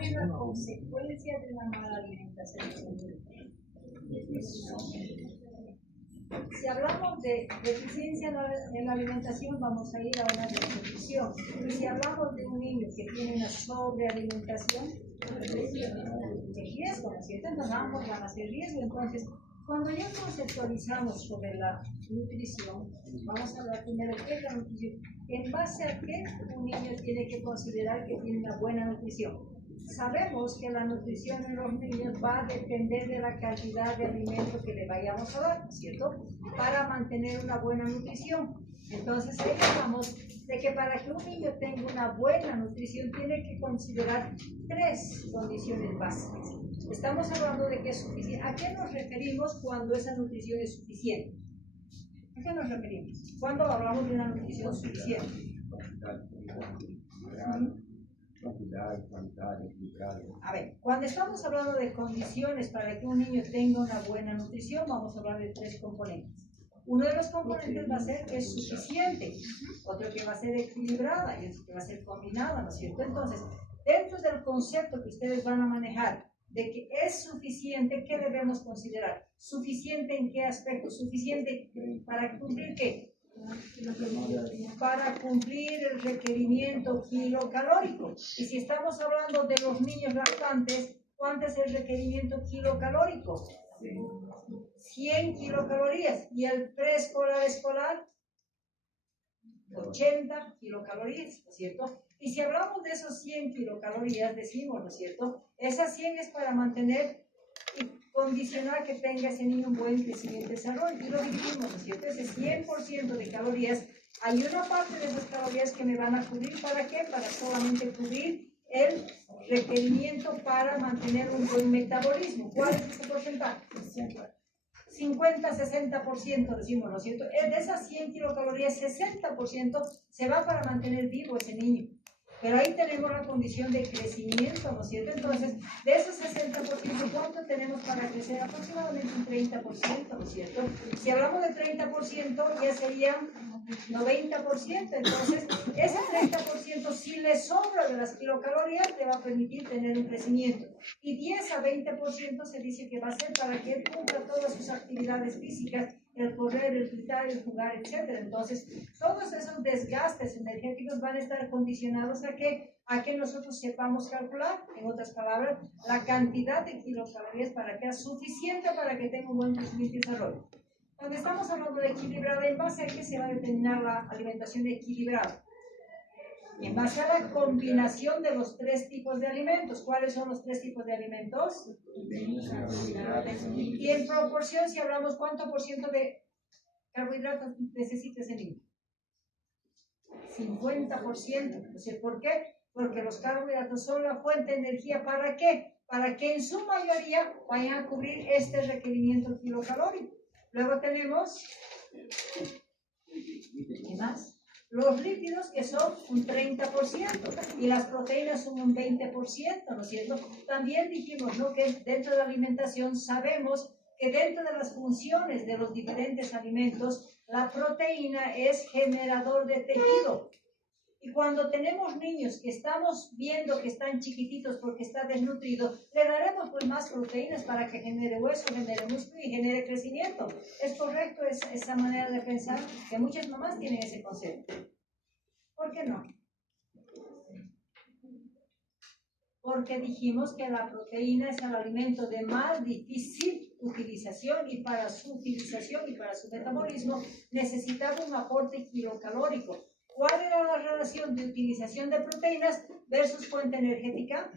¿Cuál es la consecuencia de la mala alimentación? Si hablamos de deficiencia en la alimentación, vamos a ir a una desnutrición. Y si hablamos de un niño que tiene una sobrealimentación, es riesgo, ¿no es cierto? Entonces ambos van a ser riesgo. Entonces, cuando ya conceptualizamos sobre la nutrición, vamos a hablar primero qué es la nutrición. ¿En base a qué un niño tiene que considerar que tiene una buena nutrición? Sabemos que la nutrición en los niños va a depender de la cantidad de alimento que le vayamos a dar, ¿cierto? Para mantener una buena nutrición. Entonces ahí hablamos de que para que un niño tenga una buena nutrición tiene que considerar 3 condiciones básicas. Estamos hablando de que es suficiente. ¿A qué nos referimos cuando esa nutrición es suficiente? ¿A qué nos referimos? ¿Cuándo hablamos de una nutrición suficiente? A ver, cuando estamos hablando de condiciones para que un niño tenga una buena nutrición, vamos a hablar de 3 componentes. Uno de los componentes va a ser que es suficiente, otro que va a ser equilibrada y otro que va a ser combinada, ¿no es cierto? Entonces, dentro del concepto que ustedes van a manejar de que es suficiente, ¿qué debemos considerar? ¿Suficiente en qué aspecto? ¿Suficiente para cumplir qué? Para cumplir el requerimiento kilocalórico. Y si estamos hablando de los niños lactantes, ¿cuánto es el requerimiento kilocalórico? 100 kilocalorías. ¿Y el preescolar escolar? 80 kilocalorías, ¿no es cierto? Y si hablamos de esos 100 kilocalorías, decimos, ¿no es cierto? Esas 100 es para mantener y condicionar que tenga ese niño un buen crecimiento y desarrollo. Y lo dividimos, ¿no es cierto? Ese 100% de calorías, hay una parte de esas calorías que me van a cubrir, ¿para qué? Para solamente cubrir el requerimiento para mantener un buen metabolismo. ¿Cuál es ese porcentaje? 50-60% decimos, ¿no es cierto? De esas 100 kilocalorías, 60% se va para mantener vivo ese niño. Pero ahí tenemos la condición de crecimiento, ¿no es cierto? Entonces, de esos 60%, ¿cuánto tenemos para crecer? Aproximadamente un 30%, ¿no es cierto? Si hablamos de 30%, ya serían 90%. Entonces, ese 30%, si le sobra de las kilocalorías, le va a permitir tener un crecimiento. Y 10 a 20% se dice que va a ser para que él cumpla todas sus actividades físicas, el correr, el gritar, el jugar, etc. Entonces, todos esos desgastes energéticos van a estar condicionados a que nosotros sepamos calcular, en otras palabras, la cantidad de kilocalorías para que sea suficiente para que tenga un buen crecimiento y desarrollo. Cuando estamos hablando de equilibrada, ¿en base a qué se va a determinar la alimentación equilibrada? En base a la combinación de los 3 tipos de alimentos. ¿Cuáles son los 3 tipos de alimentos? Y en proporción, si hablamos, ¿cuánto por ciento de carbohidratos necesita ese niño? 50%. ¿Por qué? Porque los carbohidratos son la fuente de energía. ¿Para qué? Para que en su mayoría vayan a cubrir este requerimiento kilocalórico. Luego tenemos, ¿qué más? Los lípidos, que son un 30%, y las proteínas son un 20%, ¿no es cierto? También dijimos, ¿no?, que dentro de la alimentación sabemos que dentro de las funciones de los diferentes alimentos, la proteína es generador de tejido. Y cuando tenemos niños que estamos viendo que están chiquititos porque está desnutrido, le daremos pues más proteínas para que genere hueso, genere músculo y genere crecimiento. ¿Es correcto esa manera de pensar? Que muchas mamás tienen ese concepto. ¿Por qué no? Porque dijimos que la proteína es el alimento de más difícil utilización, y para su utilización y para su metabolismo necesitaba un aporte kilocalórico. ¿Cuál era la relación de utilización de proteínas versus fuente energética?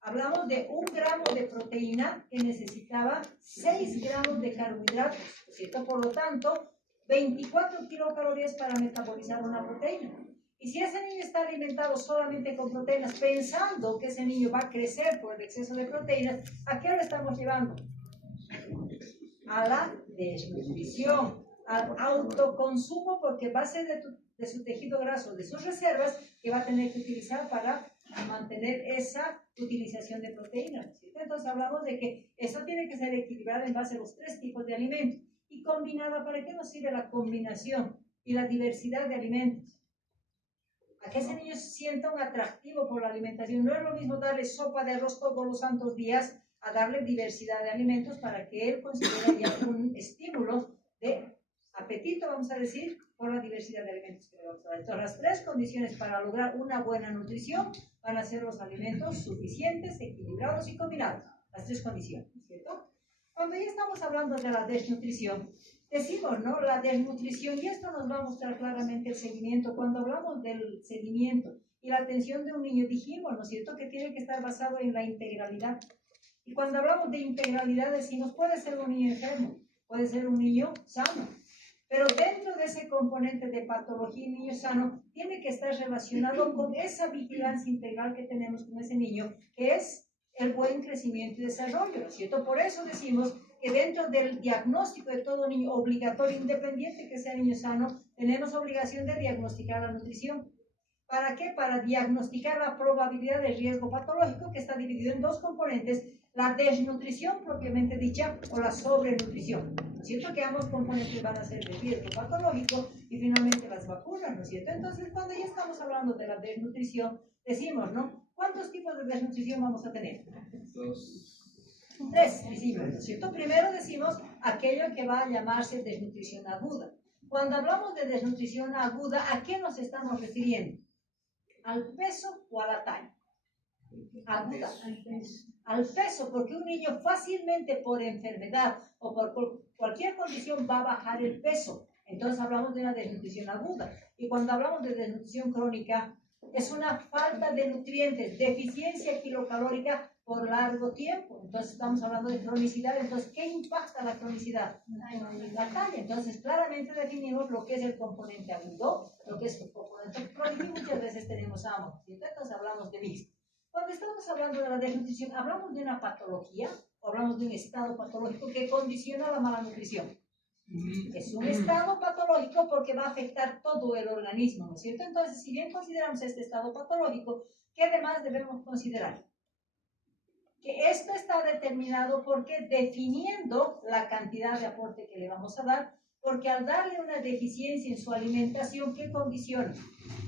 Hablamos de 1 gramo de proteína que necesitaba 6 gramos de carbohidratos, ¿cierto? Por lo tanto, 24 kilocalorías para metabolizar una proteína. Y si ese niño está alimentado solamente con proteínas, pensando que ese niño va a crecer por el exceso de proteínas, ¿a qué lo estamos llevando? A la desnutrición, al autoconsumo, porque va a ser de su tejido graso, de sus reservas, que va a tener que utilizar para mantener esa utilización de proteínas, ¿cierto? Entonces hablamos de que eso tiene que ser equilibrado en base a los 3 tipos de alimentos. Y combinada, ¿para qué nos sirve la combinación y la diversidad de alimentos? a que ese niño sienta un atractivo por la alimentación. No es lo mismo darle sopa de arroz todos los santos días a darle diversidad de alimentos para que él considere ya un estímulo de apetito, vamos a decir, por la diversidad de alimentos que le vamos a dar. Entonces, las tres condiciones para lograr una buena nutrición van a ser los alimentos suficientes, equilibrados y combinados. Las tres condiciones, ¿cierto? Cuando ya estamos hablando de la desnutrición, decimos, ¿no? La desnutrición, y esto nos va a mostrar claramente el seguimiento. Cuando hablamos del seguimiento y la atención de un niño, dijimos, ¿no es cierto?, que tiene que estar basado en la integralidad. Y cuando hablamos de integralidad decimos, puede ser un niño enfermo, puede ser un niño sano, pero dentro de ese componente de patología y niño sano, tiene que estar relacionado con esa vigilancia integral que tenemos con ese niño, que es el buen crecimiento y desarrollo, ¿no es cierto? Por eso decimos que dentro del diagnóstico de todo niño obligatorio, independiente que sea niño sano, tenemos obligación de diagnosticar la nutrición. ¿Para qué? Para diagnosticar la probabilidad de riesgo patológico, que está dividido en dos componentes: la desnutrición propiamente dicha o la sobrenutrición, ¿no es cierto? Que ambos componentes van a ser de riesgo patológico, y finalmente las vacunas, ¿no es cierto? Entonces, cuando ya estamos hablando de la desnutrición, decimos, ¿no? ¿Cuántos tipos de desnutrición vamos a tener? Tres, decimos, ¿no es cierto? Primero decimos aquello que va a llamarse desnutrición aguda. Cuando hablamos de desnutrición aguda, ¿a qué nos estamos refiriendo? ¿Al peso o a la talla? Aguda. Al peso, porque un niño fácilmente por enfermedad o por cualquier condición va a bajar el peso. Entonces hablamos de una desnutrición aguda. Y cuando hablamos de desnutrición crónica, es una falta de nutrientes, deficiencia kilocalórica por largo tiempo. Entonces estamos hablando de cronicidad. Entonces, ¿qué impacta la cronicidad? La talla. Entonces, claramente definimos lo que es el componente agudo, lo que es el componente crónico, y muchas veces tenemos ambos. Entonces hablamos de mixto. Cuando estamos hablando de la desnutrición, ¿hablamos de una patología o hablamos de un estado patológico que condiciona la mala nutrición? Es un estado patológico porque va a afectar todo el organismo, ¿no es cierto? Entonces, si bien consideramos este estado patológico, ¿qué además debemos considerar? Que esto está determinado porque definiendo la cantidad de aporte que le vamos a dar, porque al darle una deficiencia en su alimentación, ¿qué condiciona?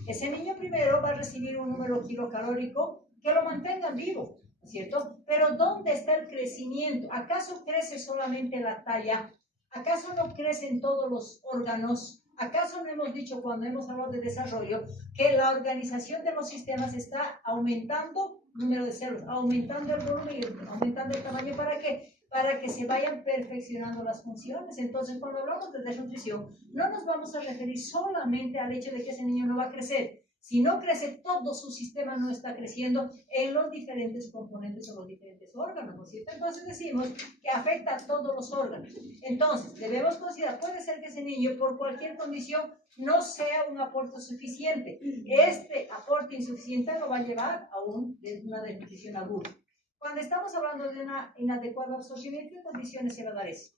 Ese niño primero va a recibir un número kilocalórico que lo mantenga vivo, ¿no es cierto? Pero ¿dónde está el crecimiento? ¿Acaso crece solamente la talla? ¿Acaso no crecen todos los órganos? ¿Acaso no hemos dicho cuando hemos hablado de desarrollo que la organización de los sistemas está aumentando el número de células, aumentando el volumen y aumentando el tamaño? ¿Para qué? Para que se vayan perfeccionando las funciones. Entonces, cuando hablamos de desnutrición, no nos vamos a referir solamente al hecho de que ese niño no va a crecer. Si no crece, todo su sistema no está creciendo en los diferentes componentes o los diferentes órganos, ¿no es cierto? Entonces decimos que afecta a todos los órganos. Entonces, debemos considerar, puede ser que ese niño, por cualquier condición, no sea un aporte suficiente. Este aporte insuficiente lo va a llevar a una desnutrición aguda. Cuando estamos hablando de una inadecuada absorción, ¿en qué condiciones se va a dar eso?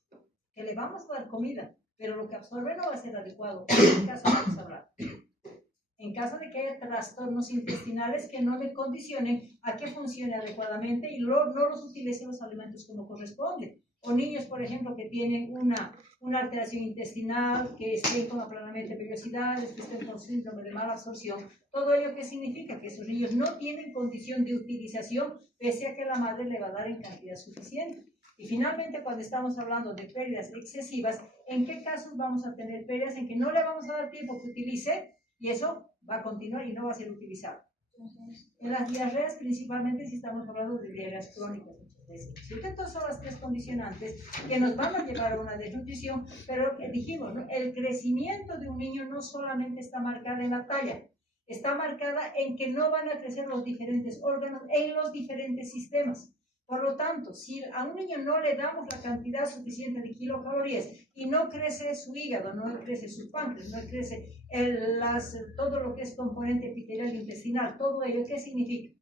Que le vamos a dar comida, pero lo que absorbe no va a ser adecuado. ¿En qué caso vamos a hablar? En caso de que haya trastornos intestinales que no le condicionen a que funcione adecuadamente y no los utilice los alimentos como corresponde. O niños, por ejemplo, que tienen una alteración intestinal, que estén con aplanamiento de vellosidades, que estén con síndrome de mala absorción. Todo ello, ¿qué significa? Que esos niños no tienen condición de utilización, pese a que la madre le va a dar en cantidad suficiente. Y finalmente, cuando estamos hablando de pérdidas excesivas, ¿en qué casos vamos a tener pérdidas en que no le vamos a dar tiempo que utilice? Y eso va a continuar y no va a ser utilizado. En las diarreas, principalmente si estamos hablando de diarreas crónicas, muchas veces. Entonces son las tres condicionantes que nos van a llevar a una desnutrición, pero dijimos, ¿no? El crecimiento de un niño no solamente está marcado en la talla, está marcada en que no van a crecer los diferentes órganos en los diferentes sistemas. Por lo tanto, si a un niño no le damos la cantidad suficiente de kilocalorías y no crece su hígado, no crece su páncreas, no crece todo lo que es componente epitelial intestinal, todo ello, ¿qué significa?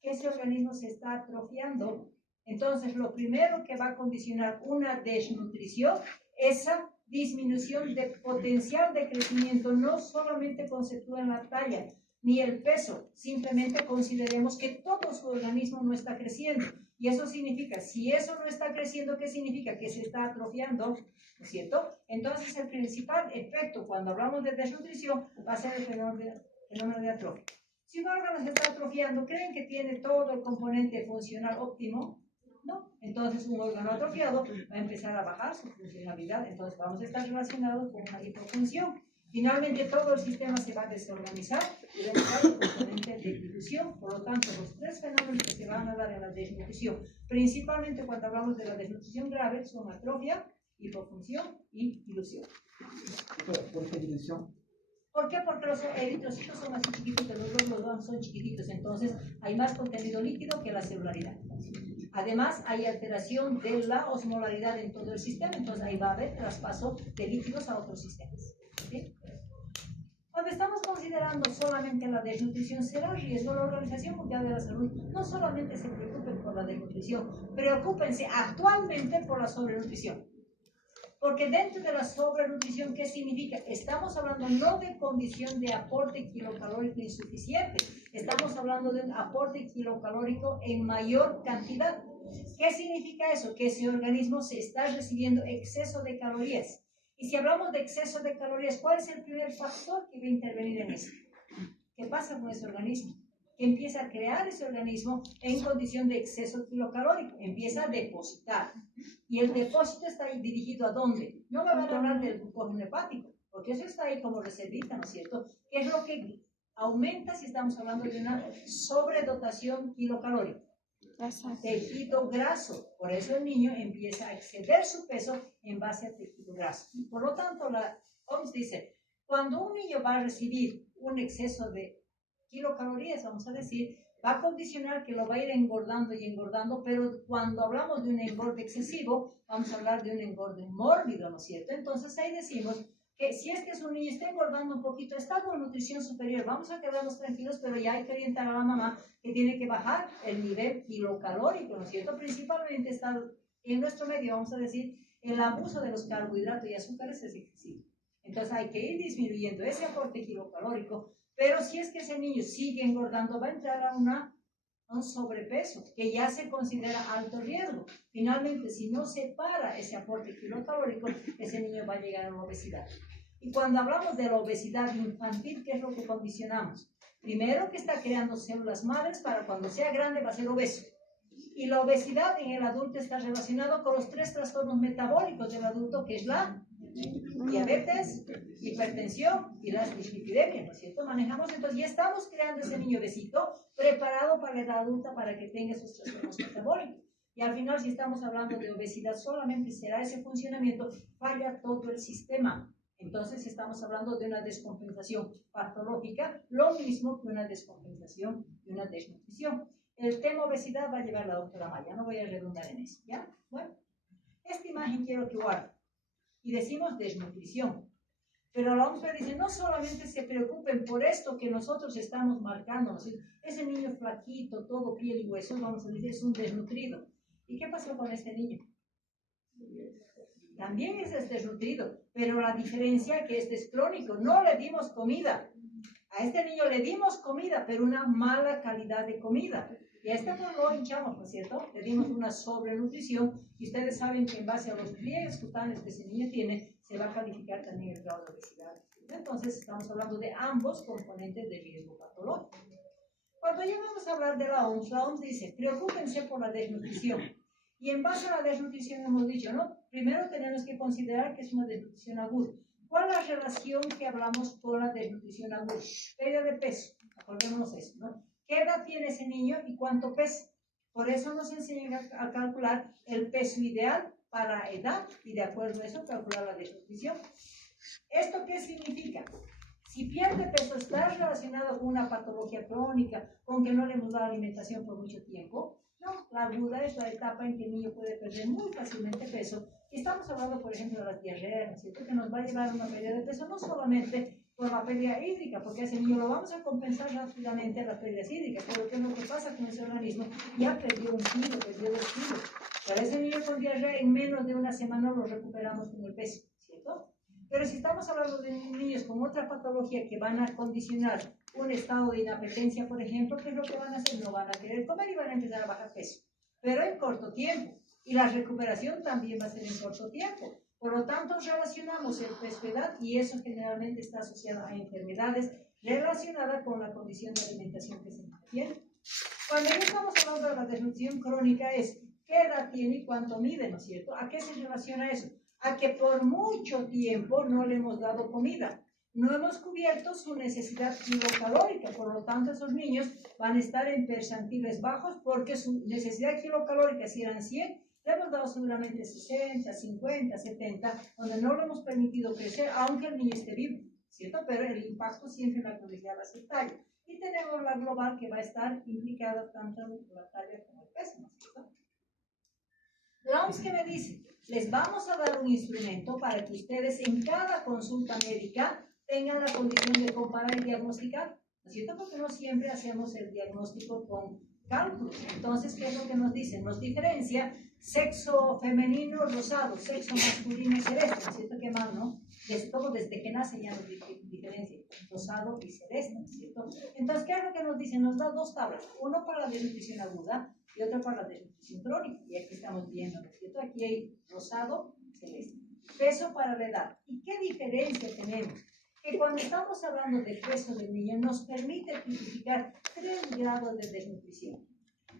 Que ese organismo se está atrofiando. Entonces, lo primero que va a condicionar una desnutrición es esa disminución de potencial de crecimiento, no solamente conceptúa en la talla, ni el peso, simplemente consideremos que todo su organismo no está creciendo. Y eso significa, si eso no está creciendo, ¿qué significa? Que se está atrofiando, ¿no es cierto? Entonces, el principal efecto cuando hablamos de desnutrición va a ser el fenómeno de atrofia. Si un órgano se está atrofiando, ¿creen que tiene todo el componente funcional óptimo? No. Entonces, un órgano atrofiado va a empezar a bajar su funcionalidad. Entonces, vamos a estar relacionados con una hipofunción. Finalmente, todo el sistema se va a desorganizar y va a buscar el componente de dilución. Por lo tanto, los tres fenómenos que se van a dar en la desnutrición, principalmente cuando hablamos de la desnutrición grave, son atrofia, hipofunción y dilución. ¿Por qué dilución? ¿Por qué? Porque los eritrocitos son más chiquititos, los glóbulos son chiquititos, entonces hay más contenido líquido que la celularidad. Además, hay alteración de la osmolaridad en todo el sistema, entonces ahí va a haber traspaso de líquidos a otros sistemas. ¿Sí? Cuando estamos considerando solamente la desnutrición, será riesgo. La Organización Mundial de la Salud no solamente se preocupen por la desnutrición, preocúpense actualmente por la sobrenutrición. Porque dentro de la sobrenutrición, ¿qué significa? Estamos hablando no de condición de aporte kilocalórico insuficiente, estamos hablando de un aporte kilocalórico en mayor cantidad. ¿Qué significa eso? Que ese organismo se está recibiendo exceso de calorías. Y si hablamos de exceso de calorías, ¿cuál es el primer factor que va a intervenir en eso? ¿Qué pasa con ese organismo? Que empieza a crear ese organismo en condición de exceso kilocalórico, empieza a depositar. Y el depósito está ahí dirigido ¿a dónde? No me van a hablar del glucógeno hepático, porque eso está ahí como reservita, ¿no es cierto? ¿Qué es lo que aumenta si estamos hablando de una sobredotación kilocalórica? Tejido graso. Por eso el niño empieza a exceder su peso en base a tejido graso. Y por lo tanto, la OMS dice, cuando un niño va a recibir un exceso de kilocalorías, vamos a decir, va a condicionar que lo va a ir engordando y engordando, pero cuando hablamos de un engorde excesivo, vamos a hablar de un engorde mórbido, ¿no es cierto? Entonces ahí decimos que si es que su niño está engordando un poquito, está con nutrición superior, vamos a quedarnos tranquilos, pero ya hay que orientar a la mamá que tiene que bajar el nivel kilocalórico, ¿no es cierto? Principalmente está en nuestro medio, vamos a decir, el abuso de los carbohidratos y azúcares es excesivo. Entonces hay que ir disminuyendo ese aporte kilocalórico, pero si es que ese niño sigue engordando, va a entrar a un sobrepeso, que ya se considera alto riesgo. Finalmente, si no se para ese aporte kilocalórico, ese niño va a llegar a la obesidad. Y cuando hablamos de la obesidad infantil, ¿qué es lo que condicionamos? Primero, que está creando células madres para cuando sea grande va a ser obeso. Y la obesidad en el adulto está relacionado con los tres trastornos metabólicos del adulto, que es la diabetes, hipertensión y las dislipidemias, ¿no es cierto? Manejamos entonces, y estamos creando ese niño obesito preparado para la edad adulta para que tenga esos trastornos metabólicos. Y al final, si estamos hablando de obesidad, solamente será ese funcionamiento, falla todo el sistema. Entonces, estamos hablando de una descompensación patológica, lo mismo que una descompensación y una desnutrición. El tema obesidad va a llevar la doctora Maya, no voy a redundar en eso, ¿ya? Bueno, esta imagen quiero que guarden. Y decimos desnutrición. Pero la OMS dice, no solamente se preocupen por esto que nosotros estamos marcando, ese niño flaquito, todo piel y hueso, vamos a decir, es un desnutrido. ¿Y qué pasó con este niño? También es desnutrido, pero la diferencia es que este es crónico, no le dimos comida. A este niño le dimos comida, pero una mala calidad de comida. Y a este pues lo hinchamos, ¿no es cierto? Le dimos una sobrenutrición y ustedes saben que en base a los pliegues cutáneos que ese niño tiene, se va a calificar también el grado de obesidad. Entonces estamos hablando de ambos componentes de riesgo patológico. Cuando ya vamos a hablar de la OMS dice, preocúpense por la desnutrición. Y en base a la desnutrición hemos dicho, ¿no? Primero tenemos que considerar que es una desnutrición aguda. ¿Cuál es la relación que hablamos con la desnutrición aguda? Pérdida de peso, acordémonos eso, ¿no? ¿Qué edad tiene ese niño y cuánto pesa? Por eso nos enseñan a calcular el peso ideal para edad y de acuerdo a eso calcular la desnutrición. ¿Esto qué significa? Si pierde peso, está relacionado con una patología crónica, con que no le hemos dado alimentación por mucho tiempo. No, la aguda es la etapa en que el niño puede perder muy fácilmente peso. Y estamos hablando, por ejemplo, de las diarreas, ¿cierto? Que nos va a llevar a una pérdida de peso, no solamente por la pérdida hídrica, porque a ese niño lo vamos a compensar rápidamente a las pérdidas hídricas, pero ¿qué es lo que pasa con ese organismo? Ya perdió 1 kilo, perdió 2 kilos. Para ese niño con diarrea, en menos de una semana lo recuperamos con el peso, ¿cierto? Pero si estamos hablando de niños con otra patología que van a condicionar un estado de inapetencia, por ejemplo, ¿qué es lo que van a hacer? No van a querer comer y van a empezar a bajar peso, pero en corto tiempo. Y la recuperación también va a ser en corto tiempo. Por lo tanto, relacionamos el peso-edad y eso generalmente está asociado a enfermedades relacionadas con la condición de alimentación que se tiene. Cuando ya estamos hablando de la desnutrición crónica es qué edad tiene y cuánto mide, ¿no es cierto? ¿A qué se relaciona eso? A que por mucho tiempo no le hemos dado comida. No hemos cubierto su necesidad kilocalórica, por lo tanto esos niños van a estar en percentiles bajos porque su necesidad kilocalórica, si eran 100, le hemos dado seguramente 60, 50, 70, donde no le hemos permitido crecer, aunque el niño esté vivo, ¿cierto? Pero el impacto siempre en la cronicidad va a ser talla. Y tenemos la global que va a estar implicada tanto en la talla como el peso, ¿no es cierto? La OMS que me dice, les vamos a dar un instrumento para que ustedes en cada consulta médica tengan la condición de comparar y diagnosticar, ¿no es cierto? Porque no siempre hacemos el diagnóstico con cálculos. Entonces, ¿qué es lo que nos dicen? Nos diferencia sexo femenino rosado, sexo masculino celeste, ¿no es cierto? Qué mal, ¿no? Desde que nace ya nos diferencia rosado y celeste, ¿no es cierto? Entonces, ¿qué es lo que nos dicen? Nos da dos tablas, uno para la desnutrición aguda y otro para la desnutrición crónica. Y aquí estamos viendo, ¿no es cierto? Aquí hay rosado, celeste. Peso para la edad. ¿Y qué diferencia tenemos? Que cuando estamos hablando del peso del niño nos permite tipificar 3 grados de desnutrición.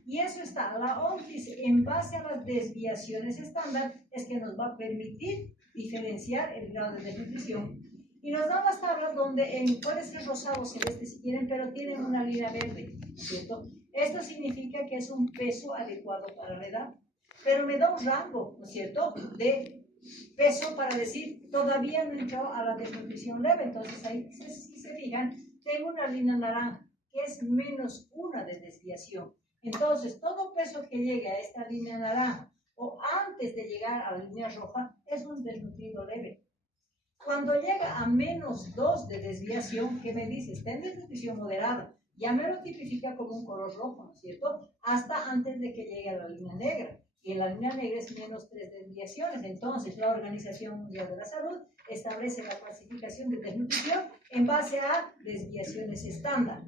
Y eso está, la OMS dice, en base a las desviaciones estándar, es que nos va a permitir diferenciar el grado de desnutrición. Y nos dan las tablas donde puede ser rosado o celeste si quieren, pero tienen una línea verde, ¿cierto? Esto significa que es un peso adecuado para la edad, pero me da un rango, ¿no es cierto?, de peso para decir, todavía no entró a la desnutrición leve. Entonces ahí, si se fijan, tengo una línea naranja, que es -1 de desviación. Entonces, todo peso que llegue a esta línea naranja o antes de llegar a la línea roja es un desnutrido leve. Cuando llega a -2 de desviación, ¿qué me dice? Está en desnutrición moderada. Ya me lo tipifica como un color rojo, ¿no es cierto? Hasta antes de que llegue a la línea negra. Y en la línea negra es -3 desviaciones. Entonces, la Organización Mundial de la Salud establece la clasificación de desnutrición en base a desviaciones estándar.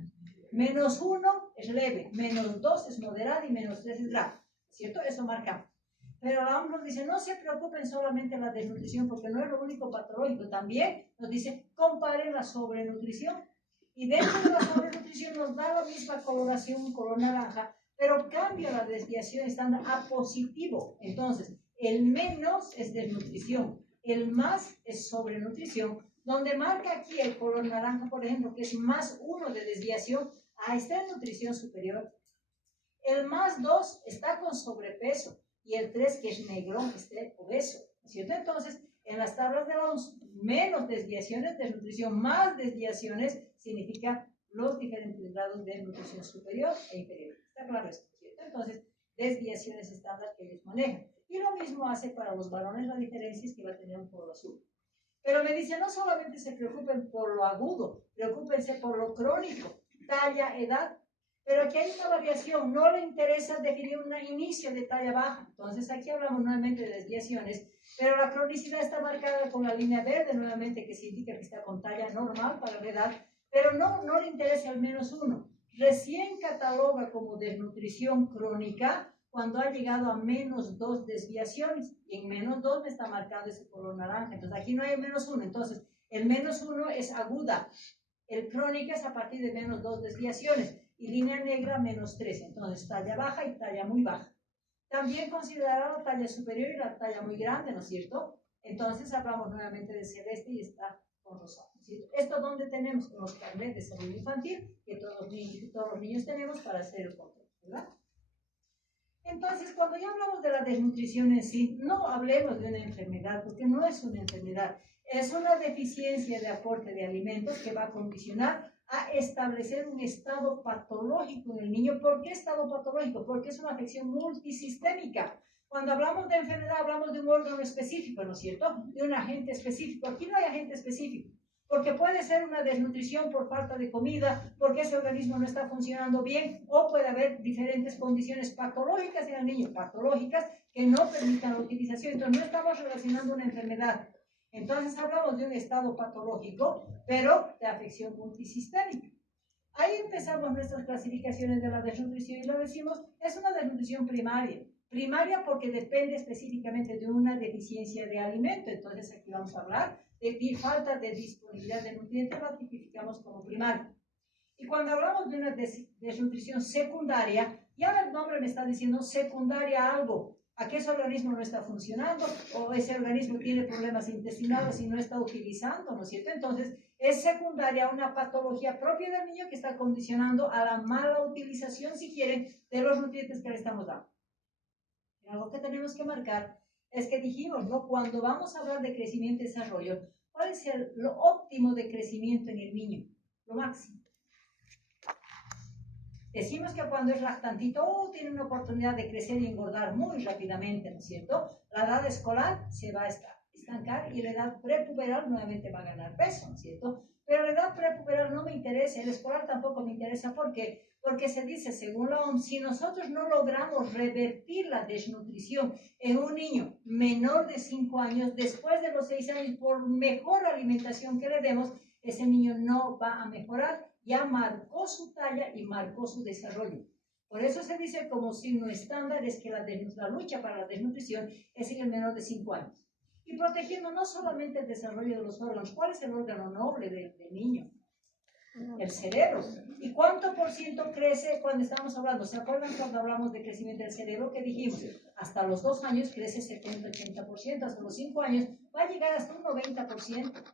-1 es leve, -2 es moderada y -3 es grave, ¿cierto? Eso marcamos. Pero la OMS nos dice, no se preocupen solamente de la desnutrición porque no es lo único patológico. También nos dice, comparen la sobrenutrición. Y dentro de la sobrenutrición nos da la misma coloración, un color naranja, pero cambia la desviación estándar a positivo. Entonces, el menos es desnutrición, el más es sobrenutrición, donde marca aquí el color naranja, por ejemplo, que es +1 de desviación, está en nutrición superior. El +2 está con sobrepeso y el 3, que es negro, está obeso, ¿cierto? Entonces, en las tablas de la OMS, menos desviaciones de nutrición, más desviaciones, significa los diferentes grados de nutrición superior e inferior. ¿Está claro esto? ¿Cierto? Entonces, desviaciones estándar que ellos manejan. Y lo mismo hace para los varones, la diferencia es que va a tener un color azul. Pero me dice, no solamente se preocupen por lo agudo, preocúpense por lo crónico, talla, edad. Pero aquí hay una variación, no le interesa definir un inicio de talla baja. Entonces aquí hablamos nuevamente de desviaciones, pero la cronicidad está marcada con la línea verde nuevamente, que significa que está con talla normal para la edad, pero no le interesa al -1. Recién cataloga como desnutrición crónica cuando ha llegado a -2 desviaciones, y en -2 me está marcado ese color naranja. Entonces aquí no hay -1, entonces el -1 es aguda, el crónica es a partir de -2 desviaciones, y línea negra -3, entonces talla baja y talla muy baja. También considerará la talla superior y la talla muy grande, ¿no es cierto? Entonces hablamos nuevamente de celeste y está con rosado, ¿no es cierto? Esto donde tenemos los carnets de salud infantil que todos los niños tenemos para hacer el control, ¿verdad? Entonces, cuando ya hablamos de la desnutrición en sí, no hablemos de una enfermedad, porque no es una enfermedad, es una deficiencia de aporte de alimentos que va a condicionar a establecer un estado patológico en el niño. ¿Por qué estado patológico? Porque es una afección multisistémica. Cuando hablamos de enfermedad, hablamos de un órgano específico, ¿no es cierto? De un agente específico. Aquí no hay agente específico, porque puede ser una desnutrición por falta de comida, porque ese organismo no está funcionando bien, o puede haber diferentes condiciones patológicas en el niño, patológicas que no permitan la utilización. Entonces, no estamos relacionando una enfermedad. Entonces hablamos de un estado patológico, pero de afección multisistémica. Ahí empezamos nuestras clasificaciones de la desnutrición y lo decimos, es una desnutrición primaria. Primaria porque depende específicamente de una deficiencia de alimento. Entonces aquí vamos a hablar de falta de disponibilidad de nutrientes, la tipificamos como primaria. Y cuando hablamos de una desnutrición secundaria, ya el nombre me está diciendo secundaria a algo. ¿A qué ese organismo no está funcionando? ¿O ese organismo tiene problemas intestinales y no está utilizando? ¿No es cierto? Entonces, es secundaria a una patología propia del niño que está condicionando a la mala utilización, si quieren, de los nutrientes que le estamos dando. Y algo que tenemos que marcar es que dijimos, ¿no? Cuando vamos a hablar de crecimiento y desarrollo, ¿cuál es lo óptimo de crecimiento en el niño? Lo máximo. Decimos que cuando es lactantito, tiene una oportunidad de crecer y engordar muy rápidamente, ¿no es cierto? La edad escolar se va a estancar y la edad prepuberal nuevamente va a ganar peso, ¿no es cierto? Pero la edad prepuberal no me interesa, el escolar tampoco me interesa. ¿Por qué? Porque se dice, según la OMS, si nosotros no logramos revertir la desnutrición en un niño menor de 5 años, después de los 6 años, por mejor alimentación que le demos, ese niño no va a mejorar. Ya marcó su talla y marcó su desarrollo. Por eso se dice como signo estándar es que la lucha para la desnutrición es en el menor de 5 años. Y protegiendo no solamente el desarrollo de los órganos. ¿Cuál es el órgano noble del niño? El cerebro. ¿Y cuánto por ciento crece cuando estamos hablando? ¿Se acuerdan cuando hablamos de crecimiento del cerebro que dijimos? Hasta los 2 años crece 70-80%, hasta los 5 años va a llegar hasta un 90%.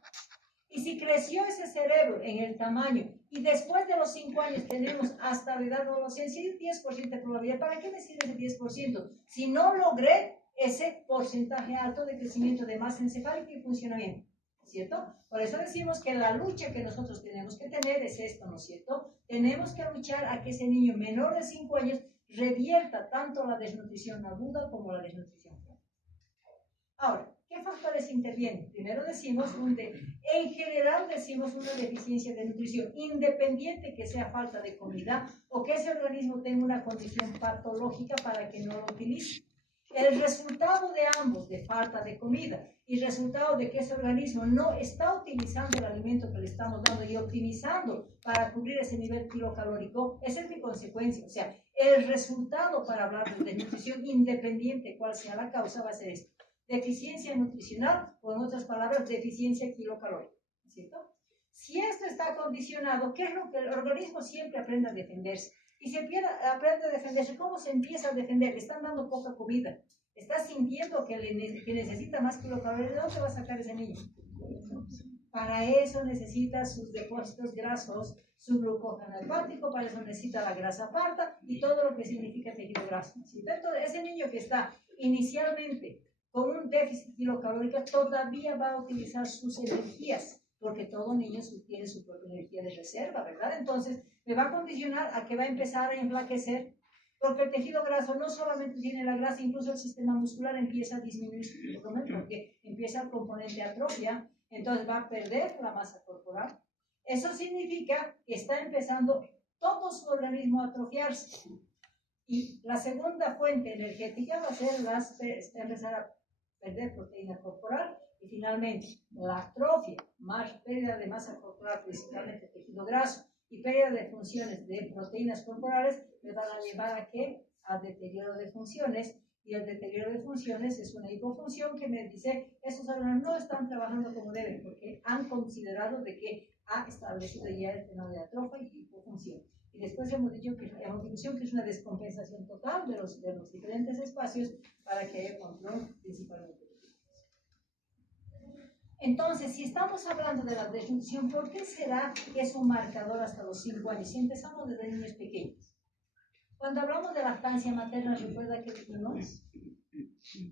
Y si creció ese cerebro en el tamaño y después de los 5 años tenemos hasta la edad de adolescencia, 10% de probabilidad, ¿para qué me sirve ese 10%? Si no logré ese porcentaje alto de crecimiento de masa encefálica y funcionamiento, ¿cierto? Por eso decimos que la lucha que nosotros tenemos que tener es esto, ¿no es cierto? Tenemos que luchar a que ese niño menor de 5 años revierta tanto la desnutrición aguda como la desnutrición crónica. Ahora, ¿qué factores intervienen? Primero decimos, en general decimos una deficiencia de nutrición, independiente que sea falta de comida o que ese organismo tenga una condición patológica para que no lo utilice. El resultado de ambos, de falta de comida y resultado de que ese organismo no está utilizando el alimento que le estamos dando y optimizando para cubrir ese nivel kilocalórico, esa es mi consecuencia. O sea, el resultado para hablar de nutrición independiente, cuál sea la causa, va a ser esto. Deficiencia nutricional, o en otras palabras, deficiencia kilocalórica, ¿cierto? Si esto está condicionado, ¿qué es lo que el organismo siempre aprende a defenderse? Y si aprende a defenderse, ¿cómo se empieza a defender? Le están dando poca comida, está sintiendo que necesita más kilocalorías. ¿De dónde va a sacar ese niño? Para eso necesita sus depósitos grasos, su glucógeno hepático, para eso necesita la grasa parda y todo lo que significa tejido graso, ¿cierto? Entonces, ese niño que está inicialmente con un déficit kilocalórico todavía va a utilizar sus energías, porque todo niño tiene su propia energía de reserva, ¿verdad? Entonces, me va a condicionar a que va a empezar a enflaquecer, porque el tejido graso no solamente tiene la grasa, incluso el sistema muscular empieza a disminuir su volumen, porque empieza el componente atrofia, entonces va a perder la masa corporal. Eso significa que está empezando todo su organismo a atrofiarse. Y la segunda fuente energética va a ser empezar a perder proteína corporal y finalmente la atrofia, más pérdida de masa corporal, principalmente tejido graso, y pérdida de funciones de proteínas corporales, me van a llevar a ¿qué? Al deterioro de funciones, y el deterioro de funciones es una hipofunción que me dice esos órganos no están trabajando como deben porque han considerado de que ha establecido ya el fenómeno de atrofia y hipofunción. Y después hemos dicho que la hipofunción que es una descompensación total de los diferentes espacios para que haya control principalmente. Entonces, si estamos hablando de la desnutrición, ¿por qué será que es un marcador hasta los 5 años? Si empezamos desde niños pequeños. Cuando hablamos de lactancia materna, ¿recuerda que dijimos?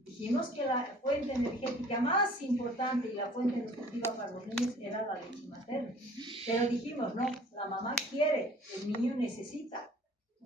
Dijimos que la fuente energética más importante y la fuente nutritiva para los niños era la leche materna. Pero dijimos, no, la mamá quiere, el niño necesita.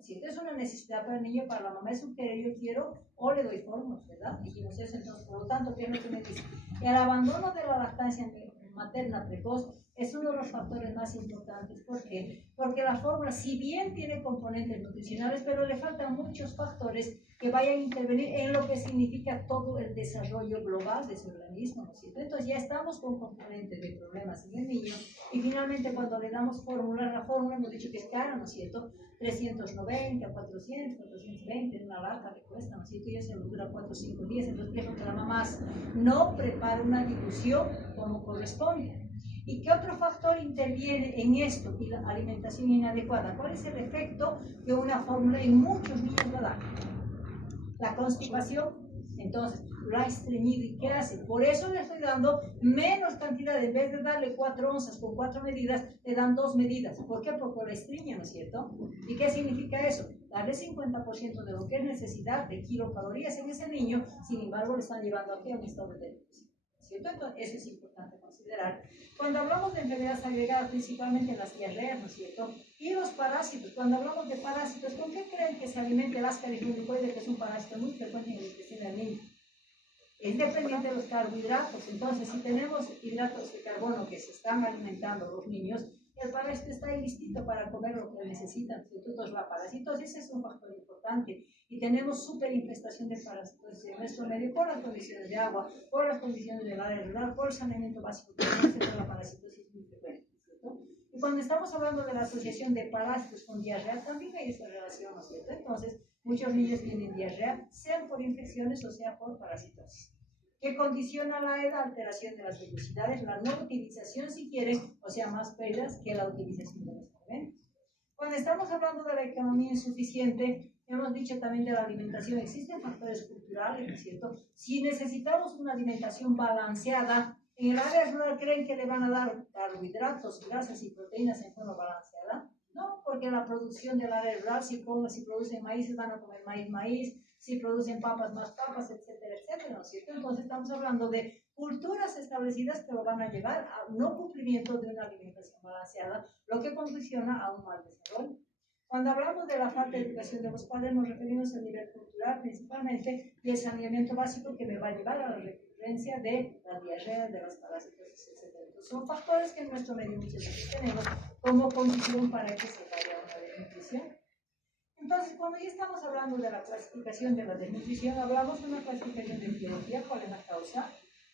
Si es una necesidad para el niño, para la mamá es un querer, yo quiero o le doy fórmula, ¿verdad? Dijimos eso, entonces, por lo tanto, ¿qué es lo que me dice? El abandono de la lactancia materna precoz Es uno de los factores más importantes. ¿Por qué? Porque la fórmula, si bien tiene componentes nutricionales, pero le faltan muchos factores que vayan a intervenir en lo que significa todo el desarrollo global de su organismo, ¿no es cierto? Entonces ya estamos con componentes de problemas en el niño y finalmente cuando le damos fórmula, la fórmula hemos dicho que es cara, ¿no es cierto? 390, 400, 420, una lata que cuesta, ¿no es cierto? Y eso lo dura 4 o 5 días, entonces dejo que la mamá no prepara una dilución como corresponde. ¿Y qué otro factor interviene en esto y la alimentación inadecuada? ¿Cuál es el efecto que una fórmula en muchos niños va a dar? La constipación. Entonces, lo ha estreñido y ¿qué hace? Por eso le estoy dando menos cantidad. En vez de darle 4 onzas con 4 medidas, le dan 2 medidas. ¿Por qué? Porque la estreña, ¿no es cierto? ¿Y qué significa eso? Darle 50% de lo que es necesidad de kilocalorías en ese niño, sin embargo, le están llevando aquí a un estado de depresión. ¿Cierto? Entonces, eso es importante considerar. Cuando hablamos de enfermedades agregadas, principalmente las diarreas, ¿no es cierto? Y los parásitos, cuando hablamos de parásitos, ¿con qué creen que se alimenta el ascaris glucoide, que es un parásito muy frecuente en el intestino del niño? Es dependiente de los carbohidratos. Entonces, si tenemos hidratos de carbono que se están alimentando los niños, el parásito está ahí listito para comer lo que necesitan. Entonces, la parasitosis es un factor importante. Y tenemos superinfestación de parásitos en nuestro medio por las condiciones de agua, por las condiciones del área rural, por el saneamiento básico que tenemos, la parasitosis es muy frecuente, ¿cierto? Y cuando estamos hablando de la asociación de parásitos con diarrea, también hay esta relación, ¿no es cierto? Entonces, muchos niños tienen diarrea, sea por infecciones o sea por parasitosis, que condiciona la edad, alteración de las velocidades, la no utilización, si quieren, o sea, más pérdidas que la utilización de los alimentos. Cuando estamos hablando de la economía insuficiente, hemos dicho también de la alimentación, existen factores culturales, ¿no es cierto? Si necesitamos una alimentación balanceada, en el área rural creen que le van a dar carbohidratos, grasas y proteínas en forma balanceada. No, porque la producción del área rural, si producen maíz, van a comer maíz, si producen papas, más papas, etcétera, etcétera, ¿no es cierto? Entonces estamos hablando de culturas establecidas que lo van a llevar a no cumplimiento de una alimentación balanceada, lo que condiciona a un mal desarrollo. Cuando hablamos de la falta de educación de los padres, nos referimos al nivel cultural principalmente y el saneamiento básico que me va a llevar a la recurrencia de la diarrea, de las parásitos, etc. Entonces, son factores que en nuestro medio muchas veces tenemos como condición para que se vaya a una desnutrición. Entonces, cuando ya estamos hablando de la clasificación de la desnutrición, hablamos de una clasificación de etiología, cuál es la causa,